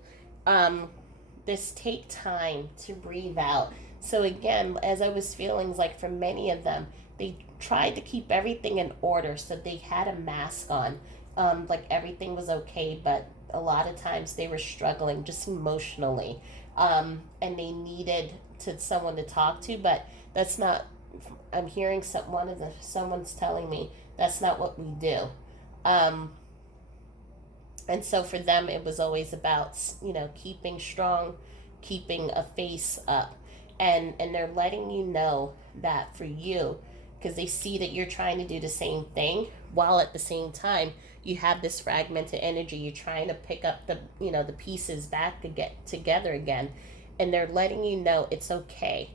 this take time to breathe out. So again, as I was feeling like for many of them, they tried to keep everything in order. So they had a mask on. Like everything was okay, but a lot of times they were struggling just emotionally. And they needed someone to talk to, but that's not, I'm hearing someone's telling me that's not what we do. And so for them, it was always about, keeping strong, keeping a face up. And they're letting you know that for you, because they see that you're trying to do the same thing, while at the same time, you have this fragmented energy. You're trying to pick up the pieces back to get together again. And they're letting you know it's okay.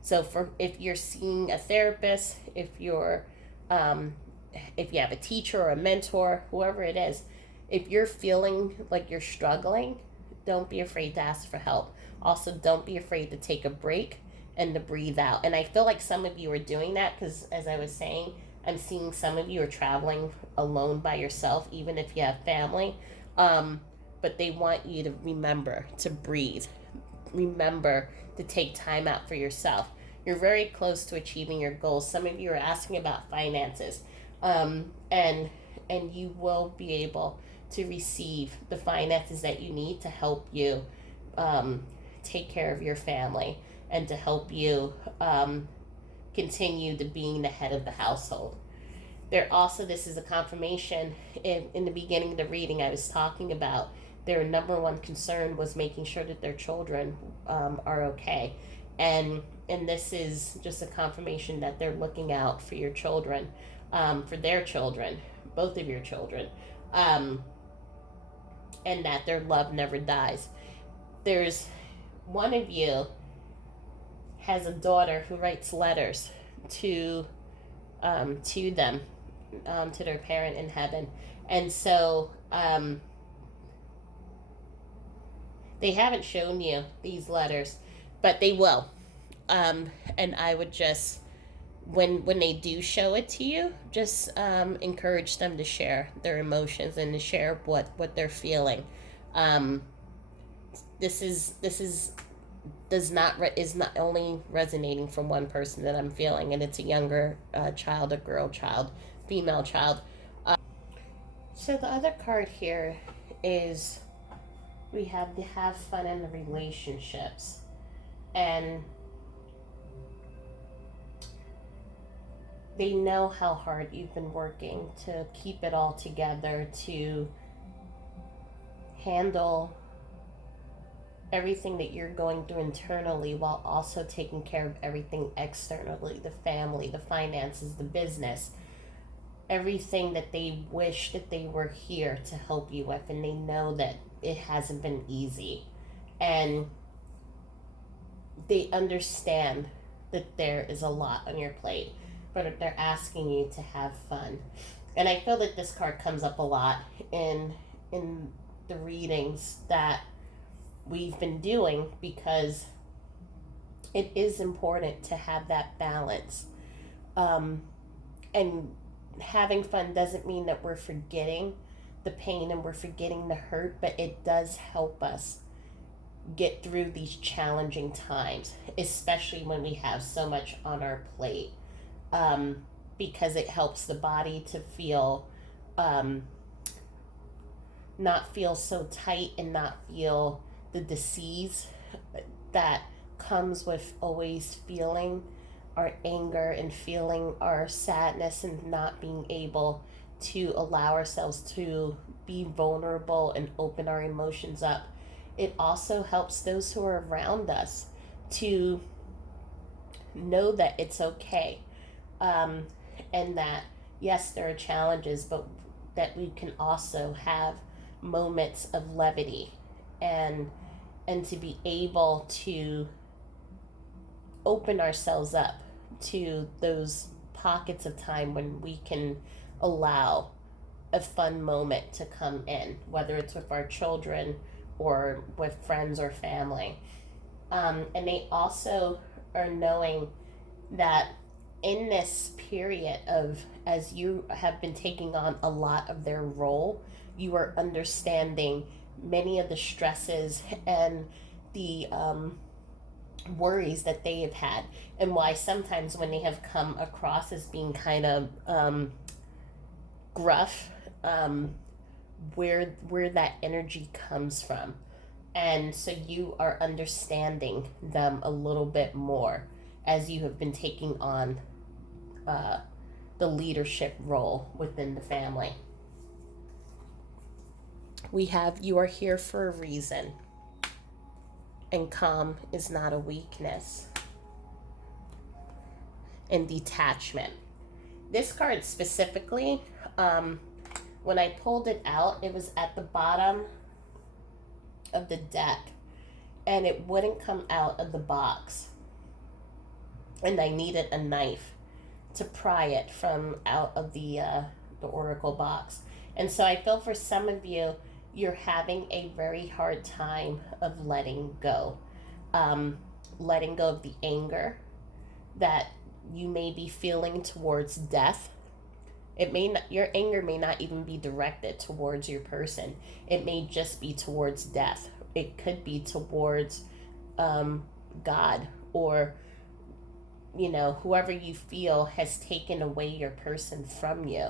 So if you're seeing a therapist, if you have a teacher or a mentor, whoever it is, if you're feeling like you're struggling, don't be afraid to ask for help. Also, don't be afraid to take a break and to breathe out. And I feel like some of you are doing that because, as I was saying, I'm seeing some of you are traveling alone by yourself, even if you have family. Um, but they want you to remember to breathe, remember to take time out for yourself. You're very close to achieving your goals. Some of you are asking about finances, and you will be able to receive the finances that you need to help you um, take care of your family and to help you continue to being the head of the household. There also, this is a confirmation. In the beginning of the reading, I was talking about their number one concern was making sure that their children are okay, and this is just a confirmation that they're looking out for your children, for their children, both of your children, um, and that their love never dies. There's one of you has a daughter who writes letters to them, to their parent in heaven, and so they haven't shown you these letters, but they will. And I would just, when they do show it to you, just encourage them to share their emotions and to share what they're feeling. Um, this is does not is not only resonating from one person that I'm feeling, and it's a younger child, a girl child, female child. So the other card here is we have to have fun in the relationships, and they know how hard you've been working to keep it all together, to handle everything that you're going through internally while also taking care of everything externally, the family, the finances, the business, everything that they wish that they were here to help you with, and they know that it hasn't been easy, and they understand that there is a lot on your plate, but they're asking you to have fun. And I feel that this card comes up a lot in the readings that we've been doing, because it is important to have that balance. And having fun doesn't mean that we're forgetting the pain and we're forgetting the hurt, but it does help us get through these challenging times, especially when we have so much on our plate, because it helps the body to feel, not feel so tight and not feel the disease that comes with always feeling our anger and feeling our sadness and not being able to allow ourselves to be vulnerable and open our emotions up. It also helps those who are around us to know that it's okay, and that yes, there are challenges, but that we can also have moments of levity, and to be able to open ourselves up to those pockets of time when we can allow a fun moment to come in, whether it's with our children or with friends or family. And they also are knowing that in this period of, as you have been taking on a lot of their role, you are understanding many of the stresses and the worries that they have had, and why sometimes when they have come across as being kind of gruff, where that energy comes from. And so you are understanding them a little bit more as you have been taking on the leadership role within the family. We have, you are here for a reason, and calm is not a weakness. And detachment. This card specifically, when I pulled it out, it was at the bottom of the deck, and it wouldn't come out of the box, and I needed a knife to pry it from out of the oracle box. And so I feel for some of you you're having a very hard time of letting go of the anger that you may be feeling towards death. It may not, your anger may not even be directed towards your person. It may just be towards death. It could be towards um, God, or whoever you feel has taken away your person from you.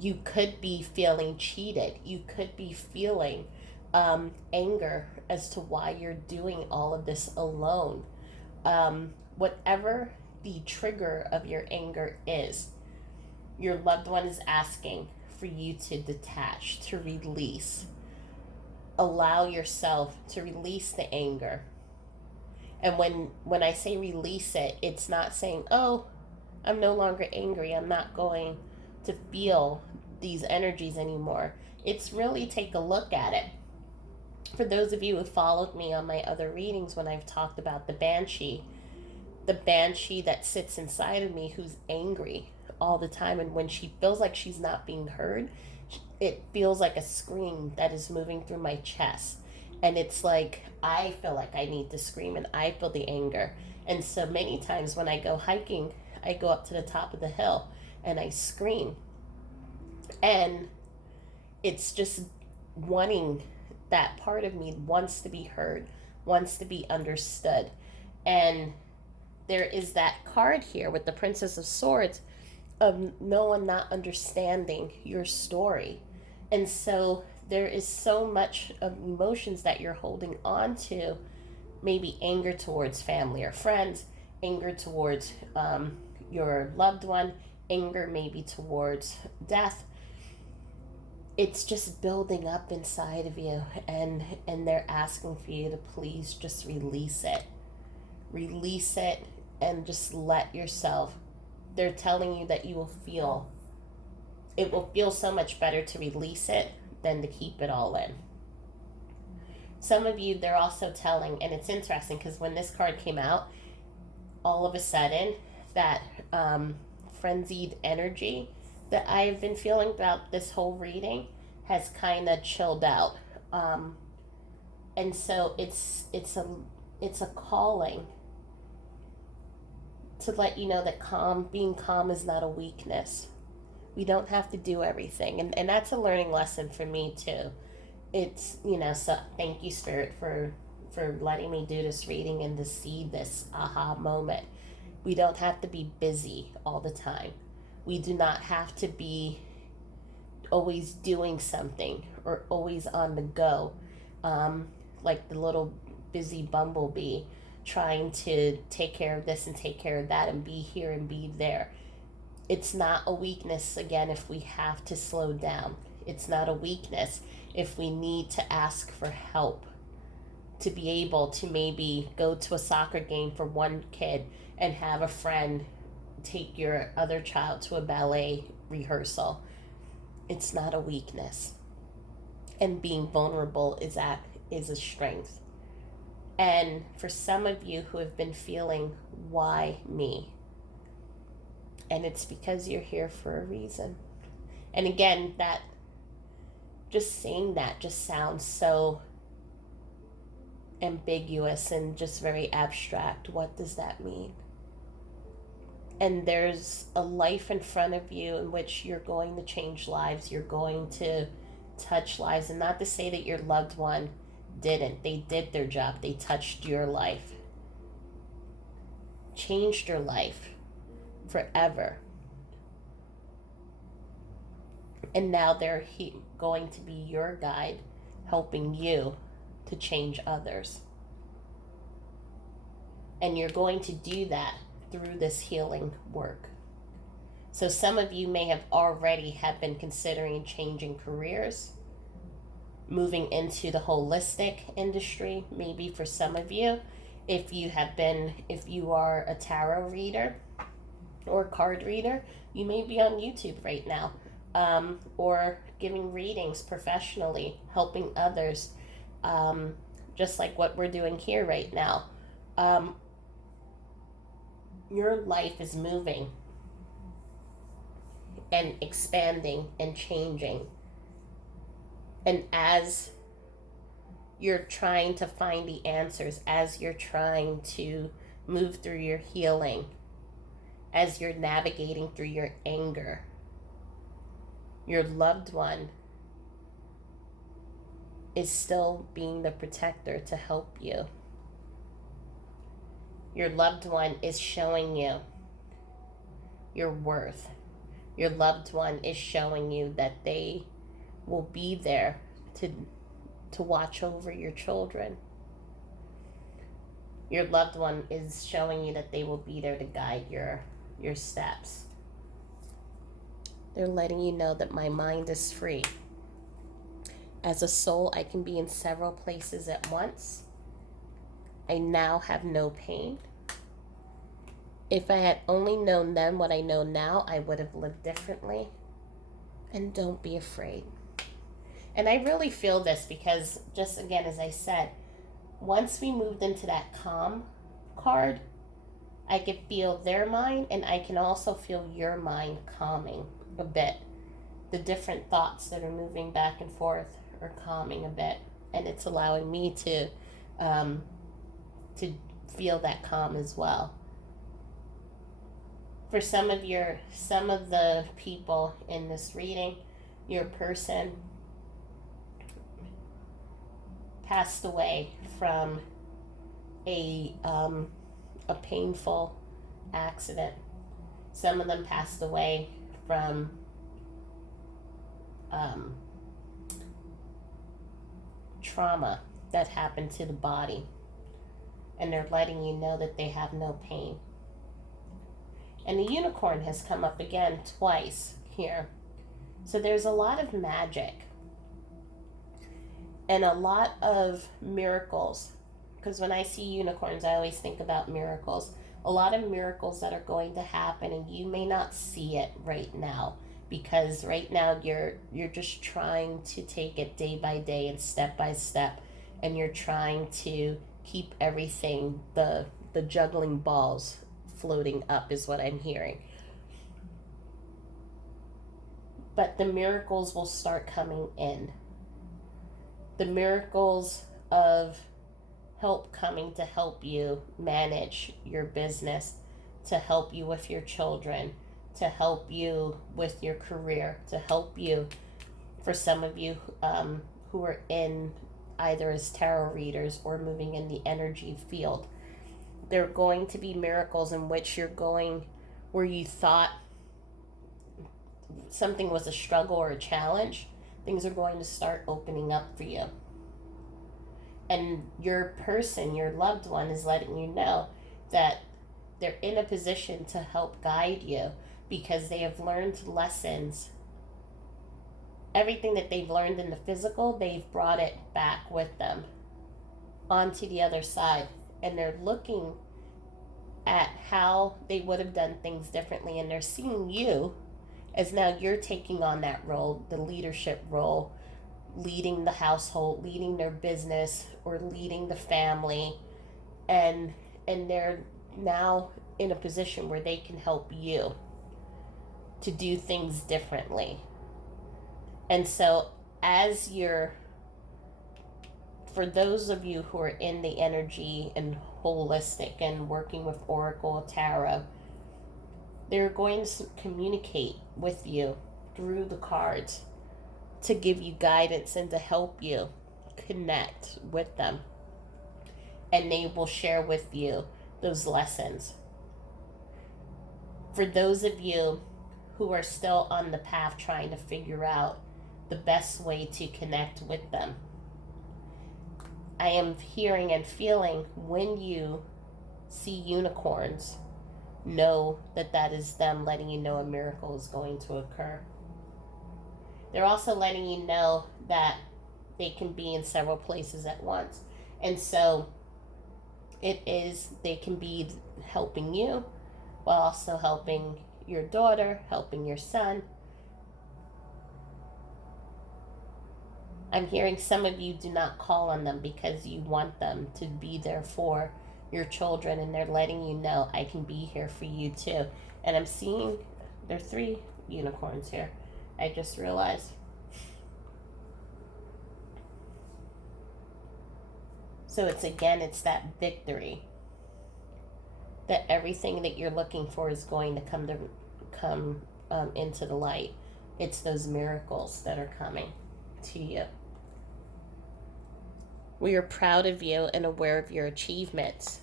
You could be feeling cheated. You could be feeling anger as to why you're doing all of this alone. Whatever the trigger of your anger is, your loved one is asking for you to detach, to release. Allow yourself to release the anger. And when I say release it, it's not saying, "Oh, I'm no longer angry. I'm not going to feel these energies anymore." It's really take a look at it. For those of you who followed me on my other readings, when I've talked about the banshee that sits inside of me, who's angry all the time, and when she feels like she's not being heard, it feels like a scream that is moving through my chest. And it's like I feel like I need to scream, and I feel the anger. And so many times when I go hiking, I go up to the top of the hill and I scream. And it's just wanting, that part of me wants to be heard, wants to be understood. And there is that card here with the Princess of Swords of no one not understanding your story. And so there is so much of emotions that you're holding on to, maybe anger towards family or friends, anger towards your loved one, anger maybe towards death. It's just building up inside of you, and they're asking for you to please just release it. Release it and just let yourself. They're telling you that it will feel so much better to release it than to keep it all in. Some of you, they're also telling, and it's interesting because when this card came out, all of a sudden, that frenzied energy that I've been feeling about this whole reading has kind of chilled out. And so it's a calling to let you know that being calm is not a weakness. We don't have to do everything, and that's a learning lesson for me too. It's so thank you, Spirit, for letting me do this reading and to see this aha moment. We don't have to be busy all the time. We do not have to be always doing something or always on the go, like the little busy bumblebee trying to take care of this and take care of that and be here and be there. It's not a weakness, again, if we have to slow down. It's not a weakness if we need to ask for help, to be able to maybe go to a soccer game for one kid and have a friend take your other child to a ballet rehearsal. It's not a weakness. And being vulnerable is a strength. And for some of you who have been feeling, why me? And it's because you're here for a reason. And again, that just saying that just sounds so ambiguous and just very abstract. What does that mean? And there's a life in front of you in which you're going to change lives. You're going to touch lives. And not to say that your loved one didn't. They did their job. They touched your life, changed your life forever. And now they're going to be your guide, helping you to change others. And you're going to do that through this healing work. So some of you may have already have been considering changing careers, moving into the holistic industry. Maybe for some of you, if you are a tarot reader or card reader, you may be on YouTube right now, or giving readings professionally, helping others, just like what we're doing here right now. Your life is moving and expanding and changing. And as you're trying to find the answers, as you're trying to move through your healing, as you're navigating through your anger, your loved one is still being the protector to help you. Your loved one is showing you your worth. Your loved one is showing you that they will be there to watch over your children. Your loved one is showing you that they will be there to guide your steps. They're letting you know that my mind is free. As a soul, I can be in several places at once. I now have no pain. If I had only known then what I know now, I would have lived differently. And don't be afraid. And I really feel this because, just again, as I said, once we moved into that calm card, I could feel their mind, and I can also feel your mind calming a bit. The different thoughts that are moving back and forth are calming a bit, and it's allowing me to feel that calm as well. For some of the people in this reading, your person passed away from a painful accident. Some of them passed away from trauma that happened to the body, and they're letting you know that they have no pain. And the unicorn has come up again twice here. So there's a lot of magic and a lot of miracles. Because when I see unicorns, I always think about miracles. A lot of miracles that are going to happen, and you may not see it right now. Because right now you're just trying to take it day by day and step by step. And you're trying to keep everything, the juggling balls, floating up is what I'm hearing. But the miracles will start coming in. The miracles of help coming to help you manage your business, to help you with your children, to help you with your career, to help you, for some of you who are in either as tarot readers or moving in the energy field. There are going to be miracles in which you're going where you thought something was a struggle or a challenge. Things are going to start opening up for you. And your person, your loved one, is letting you know that they're in a position to help guide you because they have learned lessons. Everything that they've learned in the physical, they've brought it back with them onto the other side. And they're looking at how they would have done things differently, and they're seeing you as now you're taking on that role, the leadership role, leading the household, leading their business, or leading the family, and they're now in a position where they can help you to do things differently. And so for those of you who are in the energy and holistic and working with Oracle Tarot, they're going to communicate with you through the cards to give you guidance and to help you connect with them. And they will share with you those lessons. For those of you who are still on the path trying to figure out the best way to connect with them, I am hearing and feeling when you see unicorns, know that that is them letting you know a miracle is going to occur. They're also letting you know that they can be in several places at once. And so they can be helping you while also helping your daughter, helping your son. I'm hearing some of you do not call on them because you want them to be there for your children, and they're letting you know, I can be here for you too. And I'm seeing there are 3 unicorns here. I just realized. So it's that victory, that everything that you're looking for is going to come into the light. It's those miracles that are coming to you. We are proud of you and aware of your achievements.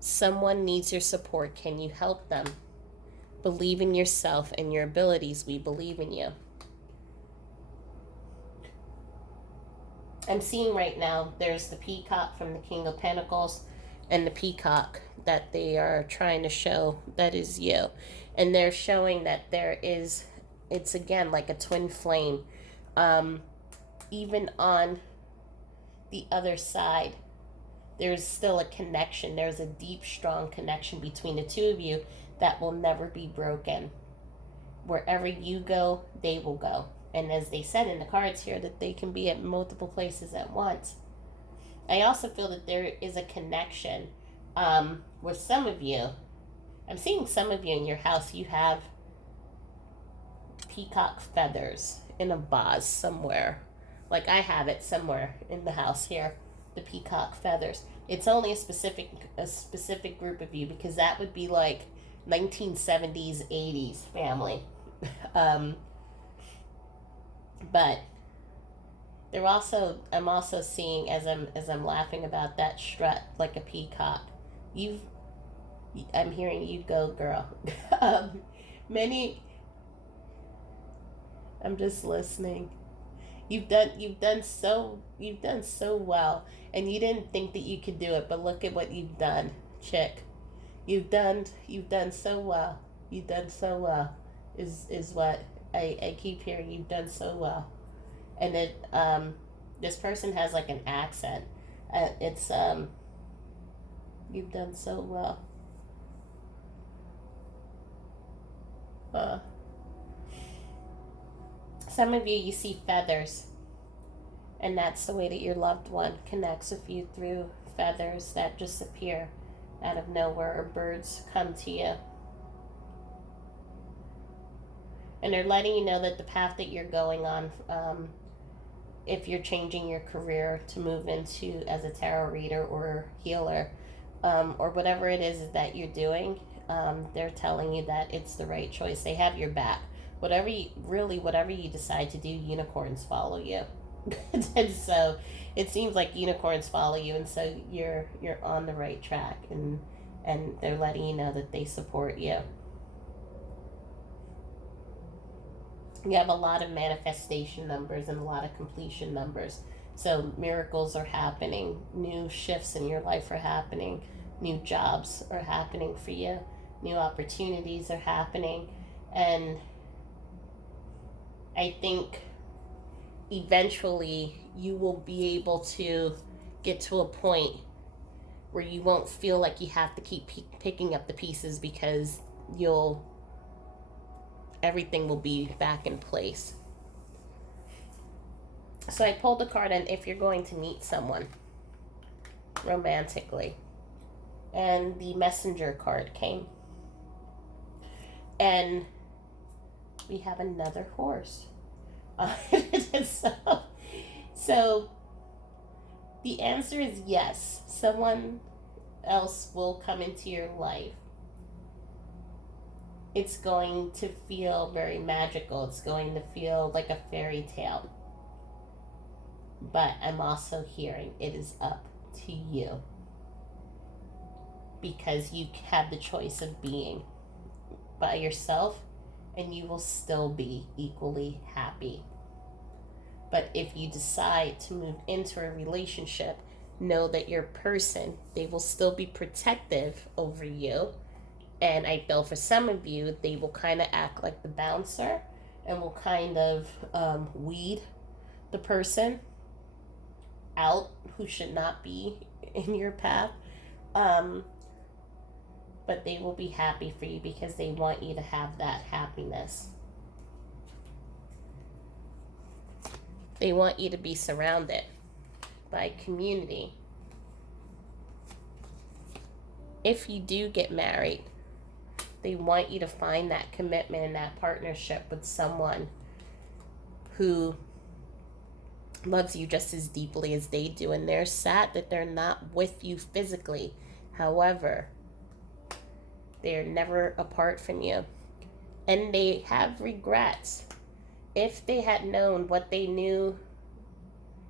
Someone needs your support. Can you help them? Believe in yourself and your abilities. We believe in you. I'm seeing right now there's the peacock from the King of Pentacles and the peacock that they are trying to show that is you. And they're showing that it's again like a twin flame. Even on the other side, there's still a connection. There's a deep, strong connection between the two of you that will never be broken. Wherever you go, they will go. And as they said in the cards here, that they can be at multiple places at once. I also feel that there is a connection with some of you. I'm seeing some of you in your house, you have peacock feathers in a vase somewhere. Like I have it somewhere in the house here, the peacock feathers. It's only a specific group of you, because that would be like 1970s, 80s family. But I'm also seeing, as I'm laughing about that strut like a peacock. I'm hearing you go, girl. Many. I'm just listening. You've done so well, and you didn't think that you could do it, but look at what you've done, chick. You've done so well. You've done so well. Is what I keep hearing. You've done so well, and this person has like an accent. It's you've done so well. Some of you see feathers, and that's the way that your loved one connects with you, through feathers that just appear out of nowhere, or birds come to you. And they're letting you know that the path that you're going on, if you're changing your career to move into as a tarot reader or healer, or whatever it is that you're doing, they're telling you that it's the right choice. They have your back. Whatever you decide to do, unicorns follow you. And so it seems like unicorns follow you, and so you're on the right track, and they're letting you know that they support you. You have a lot of manifestation numbers and a lot of completion numbers. So miracles are happening. New shifts in your life are happening. New jobs are happening for you. New opportunities are happening. And I think eventually you will be able to get to a point where you won't feel like you have to keep picking up the pieces, because everything will be back in place. So I pulled the card on if you're going to meet someone romantically, and the Messenger card came, and we have another horse. So the answer is yes. Someone else will come into your life. It's going to feel very magical. It's going to feel like a fairy tale. But I'm also hearing it is up to you, because you have the choice of being by yourself, and you will still be equally happy. But if you decide to move into a relationship, know that your person, they will still be protective over you. And I feel for some of you, they will kind of act like the bouncer, and will kind of weed the person out who should not be in your path. But they will be happy for you, because they want you to have that happiness. They want you to be surrounded by community. If you do get married, they want you to find that commitment and that partnership with someone who loves you just as deeply as they do, and they're sad that they're not with you physically. However, they're never apart from you, and they have regrets. If they had known what they knew,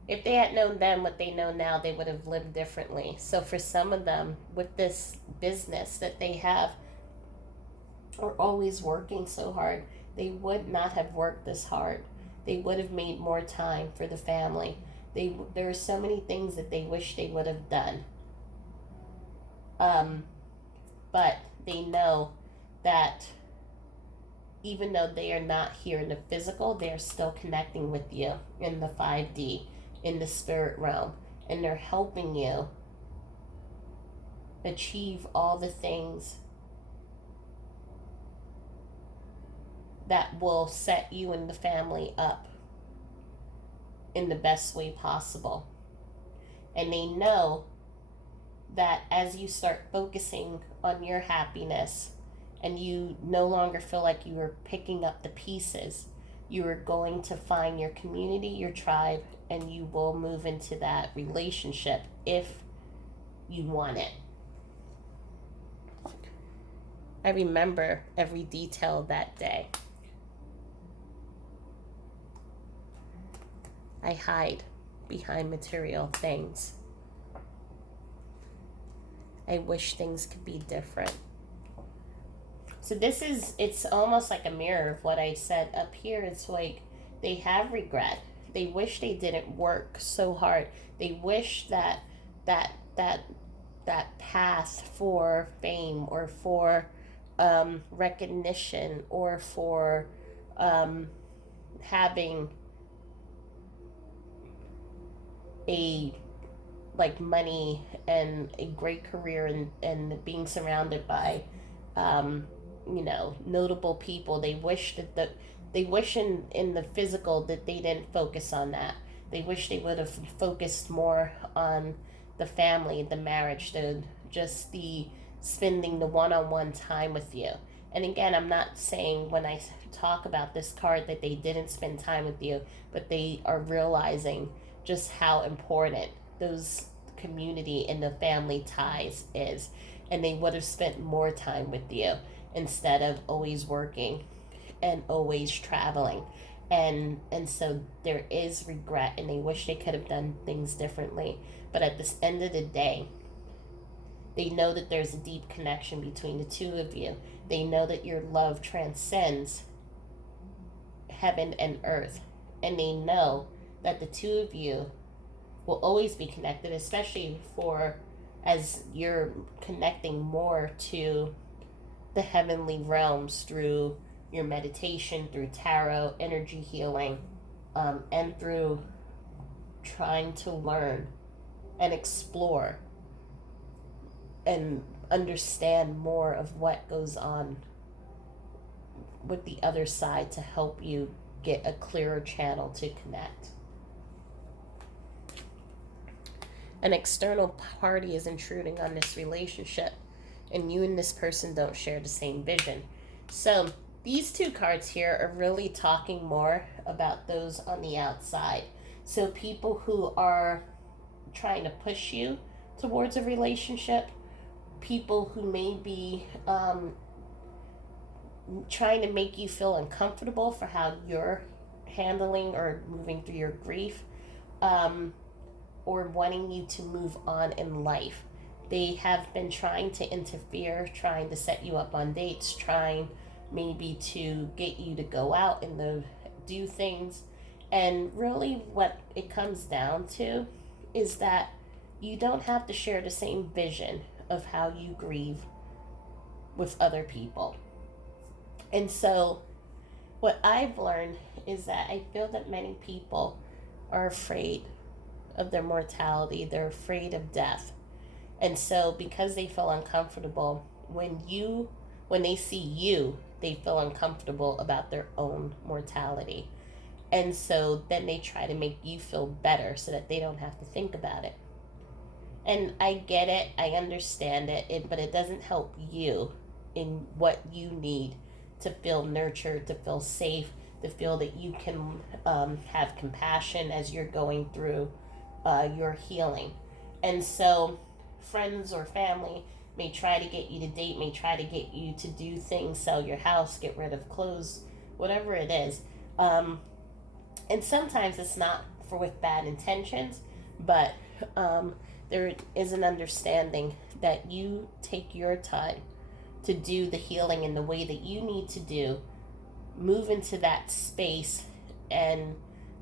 if they had known then what they know now, they would have lived differently. So for some of them, with this business that they have, are always working so hard, they would not have worked this hard. They would have made more time for the family. There are so many things that they wish they would have done. Um, but they know that even though they are not here in the physical, they are still connecting with you in the 5D, in the spirit realm, and they're helping you achieve all the things that will set you and the family up in the best way possible. And they know that as you start focusing on your happiness and you no longer feel like you are picking up the pieces, you are going to find your community, your tribe, and you will move into that relationship if you want it. I remember every detail of that day. I hide behind material things. I wish things could be different. So it's almost like a mirror of what I said up here. It's like they have regret. They wish they didn't work so hard. They wish that that that path for fame or for recognition or for having a like money and a great career and being surrounded by notable people. They wish they wish in the physical that they didn't focus on that. They wish they would have focused more on the family, the marriage, the spending the one-on-one time with you. And again, I'm not saying when I talk about this card that they didn't spend time with you, but they are realizing just how important those community and the family ties is, and they would have spent more time with you instead of always working and always traveling. And so there is regret, and they wish they could have done things differently. But at the end of the day, they know that there's a deep connection between the two of you. They know that your love transcends heaven and earth, and they know that the two of you will always be connected, especially for as you're connecting more to the heavenly realms through your meditation, through tarot, energy healing, and through trying to learn and explore and understand more of what goes on with the other side to help you get a clearer channel to connect. An external party is intruding on this relationship, and you and this person don't share the same vision. So these two cards here are really talking more about those on the outside. So people who are trying to push you towards a relationship, people who may be trying to make you feel uncomfortable for how you're handling or moving through your grief, or wanting you to move on in life. They have been trying to interfere, trying to set you up on dates, trying maybe to get you to go out and to do things. And really, what it comes down to is that you don't have to share the same vision of how you grieve with other people. And so, what I've learned is that I feel that many people are afraid of their mortality, they're afraid of death. And so, because they feel uncomfortable, when they see you, they feel uncomfortable about their own mortality. And so then they try to make you feel better so that they don't have to think about it. And I get it, I understand it, but it doesn't help you in what you need to feel nurtured, to feel safe, to feel that you can have compassion as you're going through your healing. And so, friends or family may try to get you to date, may try to get you to do things, sell your house, get rid of clothes, whatever it is. Um, and sometimes it's not for with bad intentions, but um, there is an understanding that you take your time to do the healing in the way that you need to do, move into that space and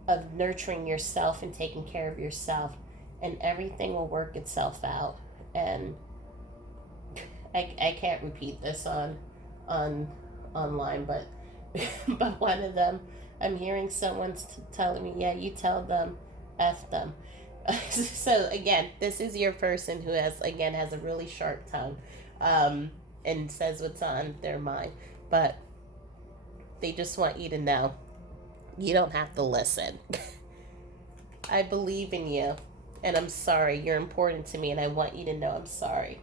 of nurturing yourself and taking care of yourself, and everything will work itself out. And I can't repeat this on online, but but one of them, I'm hearing someone telling me, yeah, you tell them, F them. So again, this is your person who has a really sharp tongue, um, and says what's on their mind, but they just want you to know you don't have to listen. I believe in you, and I'm sorry. You're important to me, and I want you to know I'm sorry.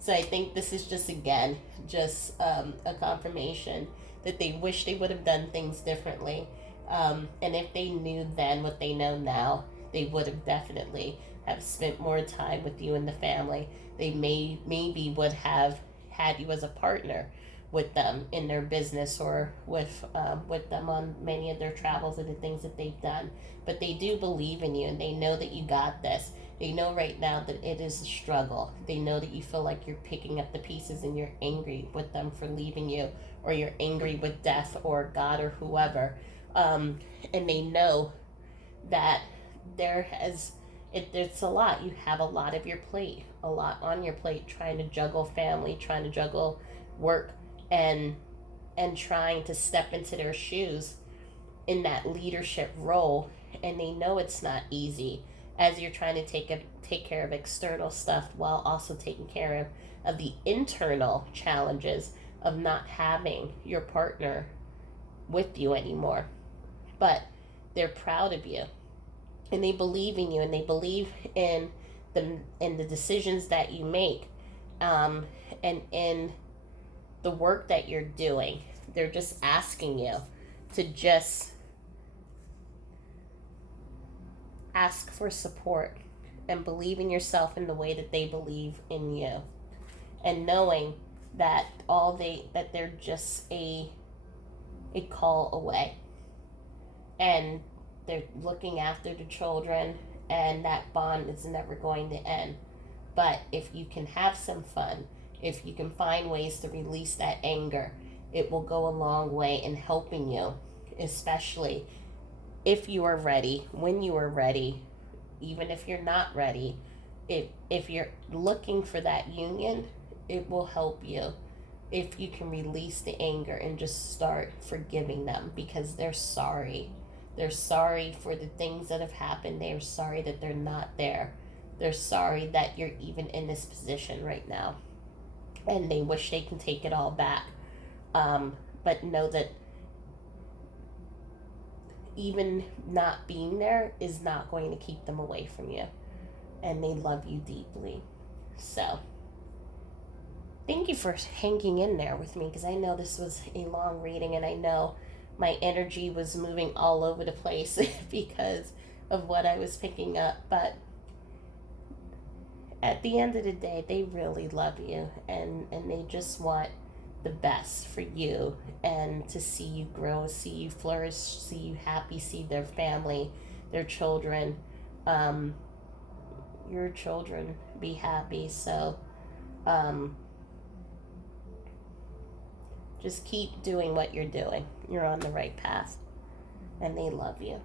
So I think this is just, again, just a confirmation that they wish they would have done things differently. And if they knew then what they know now, they would have definitely have spent more time with you and the family. They maybe would have had you as a partner with them in their business, or with them on many of their travels and the things that they've done. But they do believe in you, and they know that you got this. They know right now that it is a struggle. They know that you feel like you're picking up the pieces, and you're angry with them for leaving you, or you're angry with death or God or whoever. And they know that it's a lot. You have a lot of your plate, a lot on your plate, trying to juggle family, trying to juggle work, and trying to step into their shoes in that leadership role. And they know it's not easy as you're trying to take care of external stuff while also taking care of the internal challenges of not having your partner with you anymore. But they're proud of you, and they believe in you, and they believe in the decisions that you make, and in the work that you're doing. They're just asking you to just ask for support and believe in yourself in the way that they believe in you, and knowing that they're just a call away, and they're looking after the children, and that bond is never going to end. But if you can have some fun, if you can find ways to release that anger, it will go a long way in helping you, especially if you are ready, when you are ready, even if you're not ready. If you're looking for that union, it will help you if you can release the anger and just start forgiving them, because they're sorry. They're sorry for the things that have happened. They're sorry that they're not there. They're sorry that you're even in this position right now. And they wish they can take it all back. But know that even not being there is not going to keep them away from you. And they love you deeply. So, thank you for hanging in there with me, because I know this was a long reading, and I know my energy was moving all over the place because of what I was picking up. But at the end of the day, they really love you, and they just want the best for you, and to see you grow, see you flourish, see you happy, see their family, their children, your children be happy. So just keep doing what you're doing. You're on the right path, and they love you.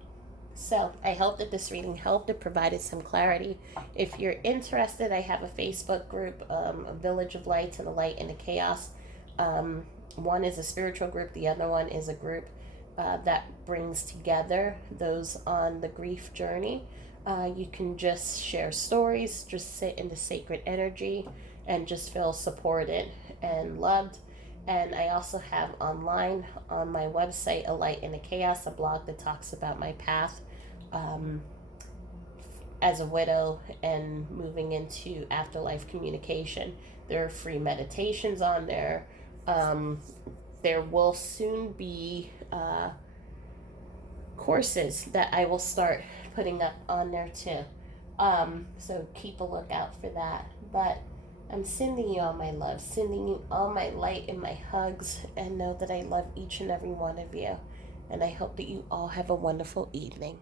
So I hope that this reading helped. It provided some clarity. If you're interested, I have a Facebook group, a Village of Lights and the Light in the Chaos. One is a spiritual group. The other one is a group that brings together those on the grief journey. You can just share stories, just sit in the sacred energy, and just feel supported and loved. And I also have online on my website, A Light in the Chaos, a blog that talks about my path as a widow and moving into afterlife communication. There are free meditations on there. There will soon be courses that I will start putting up on there too. So keep a lookout for that. But I'm sending you all my love, sending you all my light and my hugs, and know that I love each and every one of you. And I hope that you all have a wonderful evening.